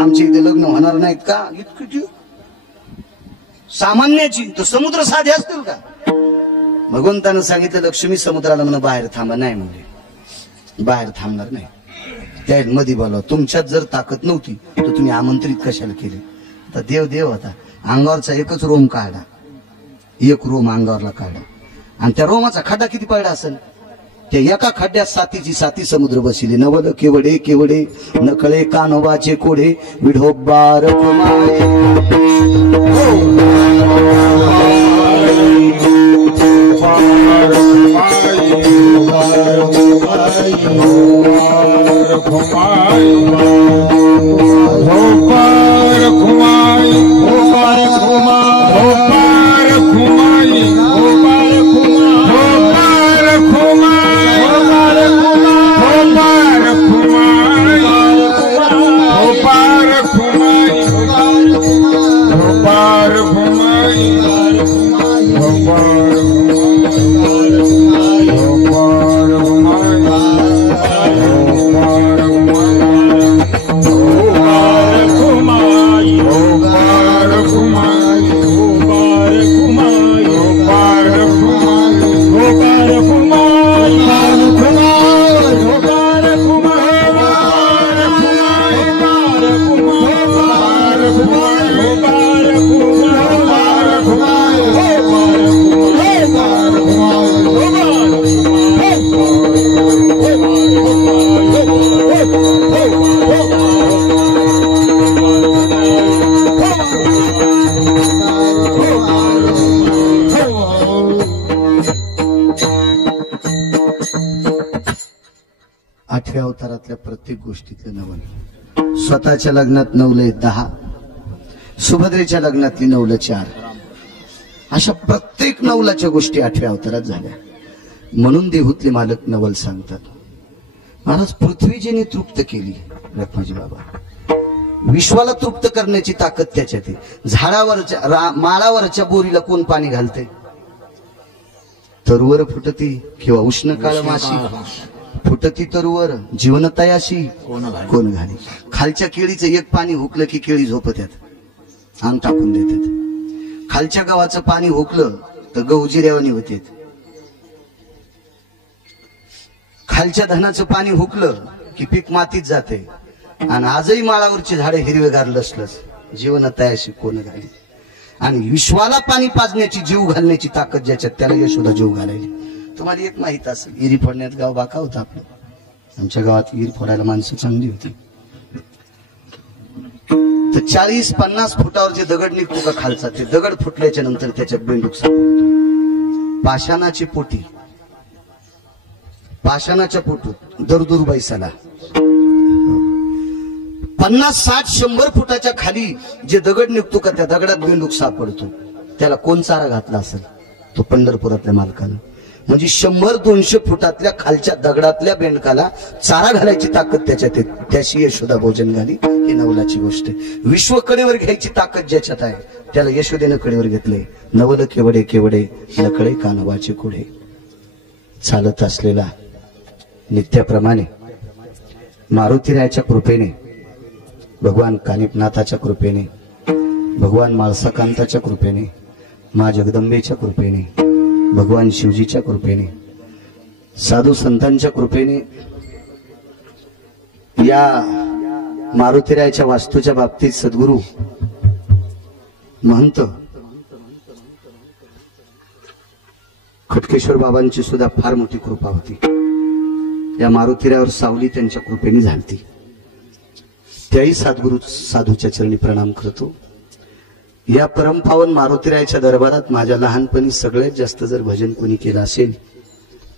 आमच्या इथे लग्न होणार नाहीत का. इतकी सामान्याची तर समुद्र साधे असतील का. भगवंतानं सांगितलं लक्ष्मी समुद्राला म्हणून बाहेर थांबा. नाही म्हणजे बाहेर थांबणार नाही. त्या मध्ये बोलवा. तुमच्यात जर ताकद नव्हती तर तुम्ही आमंत्रित कशाला केले. तर देव होता. अंगावरचा एकच रोम काढा, एक रोम अंगावरला काढा. आणि त्या रोमाचा खड्डा किती पडला असेल. त्या एका खड्ड्यात 7 समुद्र बसले. नवल केवडे केवडे नकळे कानोबाचे कोडे विढोबार कुमार आठव्या अवतारातल्या प्रत्येक गोष्टीतलं नवल. स्वतःच्या लग्नात नवले 10, सुभद्रेच्या लग्नातली नवलं 4, अशा प्रत्येक नवलाच्या गोष्टी आठव्या अवतारात झाल्या. म्हणून देहूतले मालक नवल सांगतात. महाराज पृथ्वीजीने तृप्त केली रखमाजी बाबा. विश्वाला तृप्त करण्याची ताकद त्याच्यात आहे. झाडावरच्या माळावरच्या बोरीला कोण पाणी घालते? तरुवर फुटती किंवा उष्ण काळ माशी फुटती तरुवर जीवनतयाशी कोण घाली. खालच्या केळीचं एक पाणी हुकलं की केळी झोपत्यात, अंग टाकून देतात. खालच्या गव्हाचं पाणी हुकलं तर गहू जिऱ्यावानी होते. खालच्या धनाचं पाणी हुकलं की पीक मातीत जाते. आणि आजही माळावरची झाडे हिरवेगार लसलस जीवनतयाशी कोण घाली. आणि विश्वाला पाणी पाजण्याची जीव घालण्याची ताकद ज्याच्यात त्याला यशोदा जीव घालायली. तुम्हाला एक माहित असेल, इरी फोडण्यात गाव बाका होता आपलं. आमच्या गावात इरी फोडायला माणसं चांगली होती. तर 40-50 फुटावर जे दगड निघतो का खालचा, ते दगड फुटल्याच्या नंतर त्याच्यात बेंडूक सापडतो. पाषाणाच्या पोटूत दरदूर बैसाला 50-60-100 फुटाच्या खाली जे दगड निघतो का त्या दगडात बेंडूक सापडतो. त्याला कोण चारा घातला असेल? तो पंढरपुरातल्या मालकानं. म्हणजे 100-200 फुटातल्या खालच्या दगडातल्या बेंडकाला चारा घालायची ताकद त्याच्यात आहे. त्याशी यशोदा भोजन घाली. ही नवलाची गोष्ट आहे. विश्व कडेवर घ्यायची ताकद ज्याच्यात आहे त्याला यशोदेनं कडेवर घेतले. नवल केवडे केवडे नकळे कानवाचे कुडे. चालत असलेला नित्याप्रमाणे मारुतीरायाच्या कृपेने, भगवान कानिपनाथाच्या कृपेने, भगवान माळसाकांताच्या कृपेने, मा जगदंबेच्या कृपेने, भगवान शिवजीच्या कृपेने, साधू संतांच्या कृपेने, या मारुतीरायाच्या वास्तूच्या बाबतीत सद्गुरू महंत खटकेश्वर बाबांची सुद्धा फार मोठी कृपा होती. या मारुतीरायावर सावली त्यांच्या कृपेने झालती. त्याही सद्गुरू साधूच्या चरणी प्रणाम करतो. या परमपावन मारुतीरायाच्या दरबारात माझ्या लहानपणी सगळ्यात जास्त जर भजन कोणी केलं असेल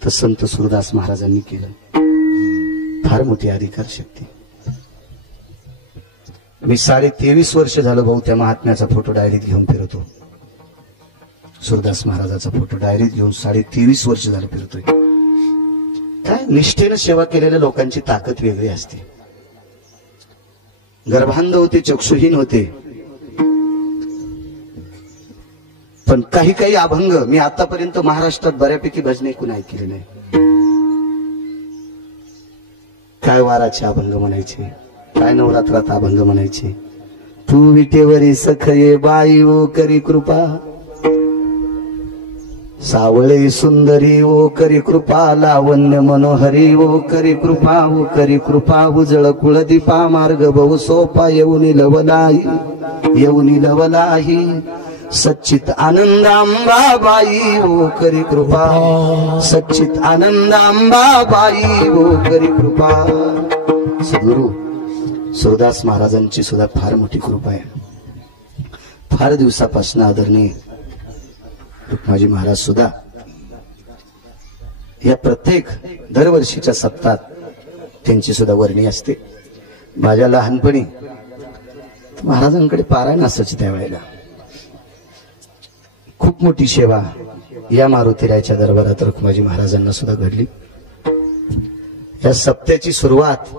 तर संत सुरदास महाराजांनी केलं. फार मोठी अधिकार शक्ती. मी 23.5 वर्ष झालं भाऊ त्या महात्म्याचा फोटो डायरीत घेऊन फिरतो. सुरदास महाराजाचा फोटो डायरीत घेऊन 23.5 वर्ष झालं फिरतोय. काय निष्ठेनं सेवा केलेल्या लोकांची ताकद वेगळी असते. गर्भांध होते, चक्षुहीन होते, पण काही काही अभंग मी आतापर्यंत महाराष्ट्रात बऱ्यापैकी भजन ऐकून ऐकले नाही. काय वाराचे अभंग म्हणायचे, काय नवरात्रात अभंग म्हणायचे. तू विटेवरी सखये बाई ओ करी कृपा, सावळे सुंदरी ओ करी कृपा, लावण्य मनोहरी ओ करी कृपा, ओ करी कृपा, उजळ कुळदीपा, मार्ग बहु सोपा, येऊनी लवलाही सच्चित आनंदांबाबाई ओ करी कृपा, सच्चित आनंदांबाबाई ओ करी कृपा. सद्गुरु सुरदास महाराजांची सुद्धा फार मोठी कृपा आहे. फार दिवसापासून आदरणीय रुक्माजी महाराज सुद्धा या प्रत्येक दरवर्षीच्या सप्ताहात त्यांची सुद्धा वर्णी असते. माझ्या लहानपणी महाराजांकडे पारायण असायची त्यावेळेला. खूप मोठी सेवा या मारुतीरायाच्या दरबारात रखुमाजी महाराजांना सुद्धा घडली. या सप्त्याची सुरुवात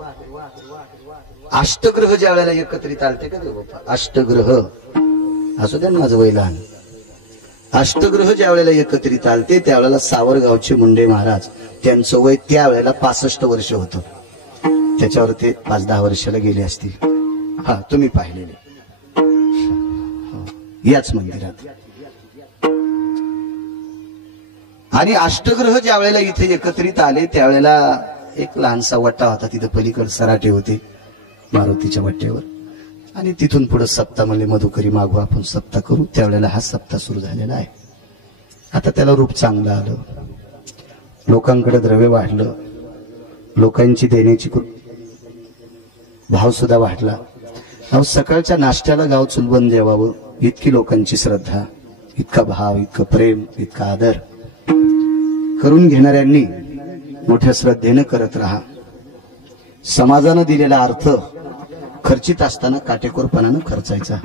अष्टग्रह ज्या वेळेला एकत्रित आलते का देवबापा, अष्टग्रह असू द्या माझं वय लहान, अष्टग्रह ज्या वेळेला एकत्रित आलते त्यावेळेला सावरगावचे मुंडे महाराज, त्यांचं वय त्यावेळेला 65 वर्ष होतं. त्याच्यावर ते 5-10 वर्षाला गेले असतील. हा तुम्ही पाहिलेले याच मंदिरात. आणि अष्टग्रह ज्या वेळेला इथे एकत्रित आले त्यावेळेला एक लहानसा वट्टा होता, तिथे पलीकडे सराटे होते मारुतीच्या वट्ट्यावर. आणि तिथून पुढे सप्ताह म्हणले मधुकरी मागू, आपण सप्ताह करू. त्यावेळेला हा सप्ताह सुरू झालेला आहे. आता त्याला रूप चांगलं आलं, लोकांकडे द्रव्य वाढलं, लोकांची देण्याची भाव सुद्धा वाढला. अहो सकाळच्या नाश्त्याला गाव चुलबंद जेवावं इतकी लोकांची श्रद्धा, इतका भाव, इतकं प्रेम, इतका आदर. करून घेणाऱ्यांनी मोठ्या श्रद्धेनं करत राहा. समाजानं दिलेला अर्थ खर्चित असताना काटेकोरपणानं खर्चायचा.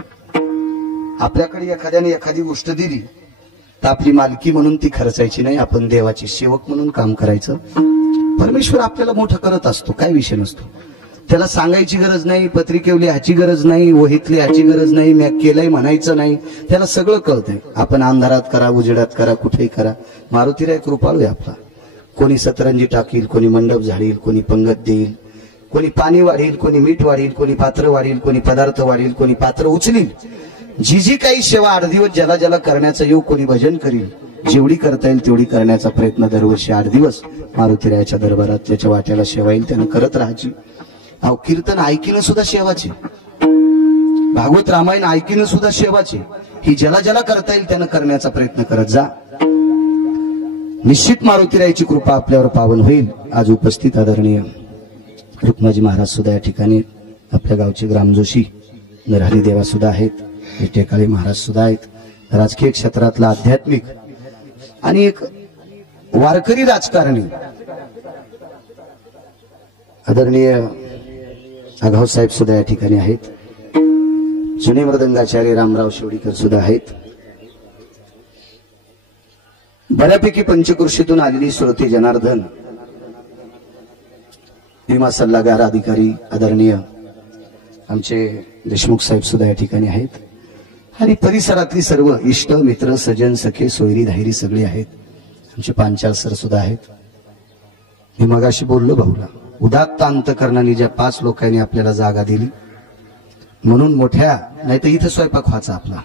आपल्याकडे एखाद्याने एखादी गोष्ट दिली तर आपली मालकी म्हणून ती खर्चायची नाही, आपण देवाचे सेवक म्हणून काम करायचं. परमेश्वर आपल्याला मोठं करत असतो, काय विषय नसतो. त्याला सांगायची गरज नाही, पत्रिकेवली ह्याची गरज नाही, वहीतली ह्याची गरज नाही, मी केलंय म्हणायचं नाही. त्याला सगळं कळतंय. आपण अंधारात करा, उजेडात करा, कुठेही करा. मारुतीराय कृपाळू आहे आपला. कोणी सतरंजी टाकील, कोणी मंडप झाडील, कोणी पंगत देईल, कोणी पाणी वाढील, कोणी मीठ वाढील, कोणी पात्र वाढील, कोणी पदार्थ वाढील, कोणी पात्र उचलील. जी जी काही सेवा 8 दिवस ज्याला ज्याला करण्याचा योग, कोणी भजन करील. जेवढी करता येईल तेवढी करण्याचा प्रयत्न दरवर्षी 8 दिवस मारुतीरायाच्या दरबारात त्याच्या वाट्याला सेवा येईल त्यानं करत राहायची. अहो कीर्तन ऐकीनं सुद्धा सेवाचे, भागवत रामायण ऐकीनं सुद्धा सेवाचे. ही ज्याला ज्याला करता येईल त्यानं करण्याचा प्रयत्न करत जा. निश्चित मारुतीरायाची कृपा आपल्यावर पावन होईल. आज उपस्थित आदरणीय रुक्माजी महाराज सुद्धा या ठिकाणी, आपल्या गावचे ग्रामजोशी नरहरी देवा सुद्धा आहेत, टेकाळे महाराज सुद्धा आहेत. राजकीय क्षेत्रातला आध्यात्मिक आणि एक वारकरी राजकारणी आदरणीय आघाव साहेब सुद्धा या ठिकाणी आहेत. जुने मृदंगाचार्य रामराव शेवडीकर सुद्धा आहेत. बऱ्यापैकी पंचकृषीतून आलेली श्रोते जनार्दन, विमा सल्लागार अधिकारी आदरणीय आमचे देशमुख साहेब सुद्धा या ठिकाणी आहेत. आणि परिसरातली सर्व इष्ट मित्र सज्जन सखे सोयरी धायरी सगळे आहेत. आमचे पांचाल सर सुद्धा आहेत. मी मगाशी बोललो भाऊला, उदात्त अंतकरणाने ज्या 5 लोकांनी आपल्याला जागा दिली म्हणून मोठ्या, नाही तर इथं स्वयंपाक व्हायचा आपला.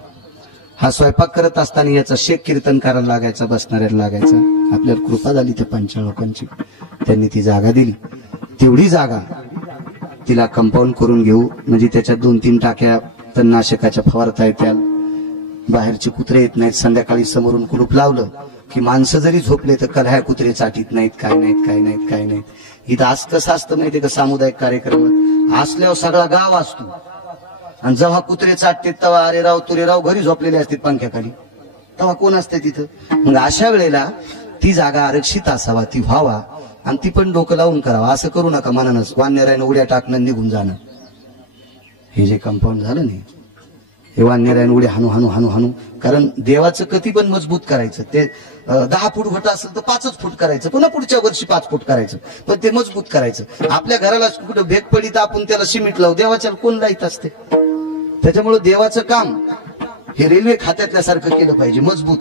हा स्वयंपाक करत असताना याचा शेक कीर्तनकाराला लागायचा, बसणाऱ्याला लागायचा. आपल्याला कृपा झाली त्या 5 लोकांची, त्यांनी ती जागा दिली. तेवढी जागा तिला कंपाऊंड करून घेऊ, म्हणजे त्याच्यात 2-3 टाक्या तणनाशकाच्या फवारता येत्याल. बाहेरचे कुत्रे येत नाहीत. संध्याकाळी समोरून कुलूप लावलं की माणसं जरी झोपले तर कल्ह्या कुत्रे चाटीत नाहीत, काय नाहीत, काय नाहीत, काय नाहीत. इथं आज कसं असतं माहितीये का, सामुदायिक कार्यक्रम असल्यावर सगळा गाव असतो आणि जेव्हा कुत्रे चाटते तेव्हा अरे राव तुरे राव घरी झोपलेले असतात पंख्याखाली, तेव्हा कोण असते तिथं. मग अशा वेळेला ती जागा आरक्षित असावा, ती व्हावा आणि ती पण डोकं लावून करावा. असं करू नका मनानच वान्यरायनं उड्या टाकणं निघून जाणं. हे जे कंपाऊंड झालं नाही, हे वान्यरायनं उड्या हाणू हाणू हाणू हाणू. कारण देवाचं कधी पण मजबूत करायचं. ते 10 फूट घट असेल तर 5च फूट करायचं, पुन्हा पुढच्या वर्षी 5 फूट करायचं, पण ते मजबूत करायचं. आपल्या घराला कुठं भेग पडी तर आपण त्याला सिमेंट लावू, देवाच्या कोण लाईत असते. त्याच्यामुळे देवाचं काम हे रेल्वे खात्यातल्या सारखं केलं पाहिजे, मजबूत.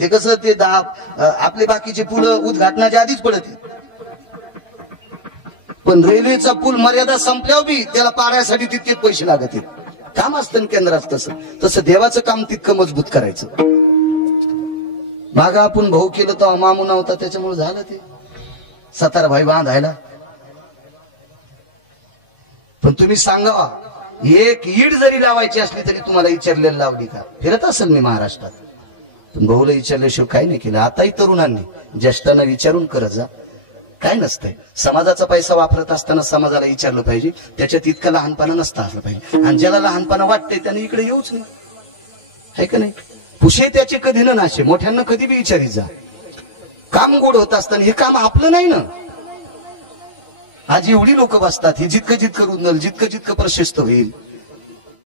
ते कसं ते आपले बाकीचे पूल उद्घाटनाच्या आधीच पडते, पण रेल्वेचा पूल मर्यादा संपल्यावर बी त्याला पाडण्यासाठी तितके पैसे लागत आहेत. काम असतं केंद्रात तसं तसं देवाचं काम तितकं मजबूत करायचं. मागा आपण भाऊ केलं तर मामू नव्हता, त्याच्यामुळे झालं ते 17 भाई बांधायला. पण तुम्ही सांगा, एक ईड जरी लावायची असली तरी तुम्हाला विचारलेलं लावली का? फिरत असेल मी महाराष्ट्रात, पण भाऊला विचारल्याशिवाय काही नाही केलं. आताही तरुणांनी ज्येष्ठांना विचारून करत जा, काय नसतंय. समाजाचा पैसा वापरत असताना समाजाला विचारलं पाहिजे, त्याच्यात इतकं लहानपणा नसता असलं पाहिजे. आणि ज्याला लहानपणा वाटतंय त्याने इकडे येऊच नाही, आहे का नाही. पुशे त्याचे कधी न नाशे, मोठ्यांना कधी बी विचारित जा. काम गोड होत असताना हे काम आपलं नाही ना. आज एवढी लोक बसतात, हे जितकं जितकं रुंदल, जितकं जितकं प्रशस्त होईल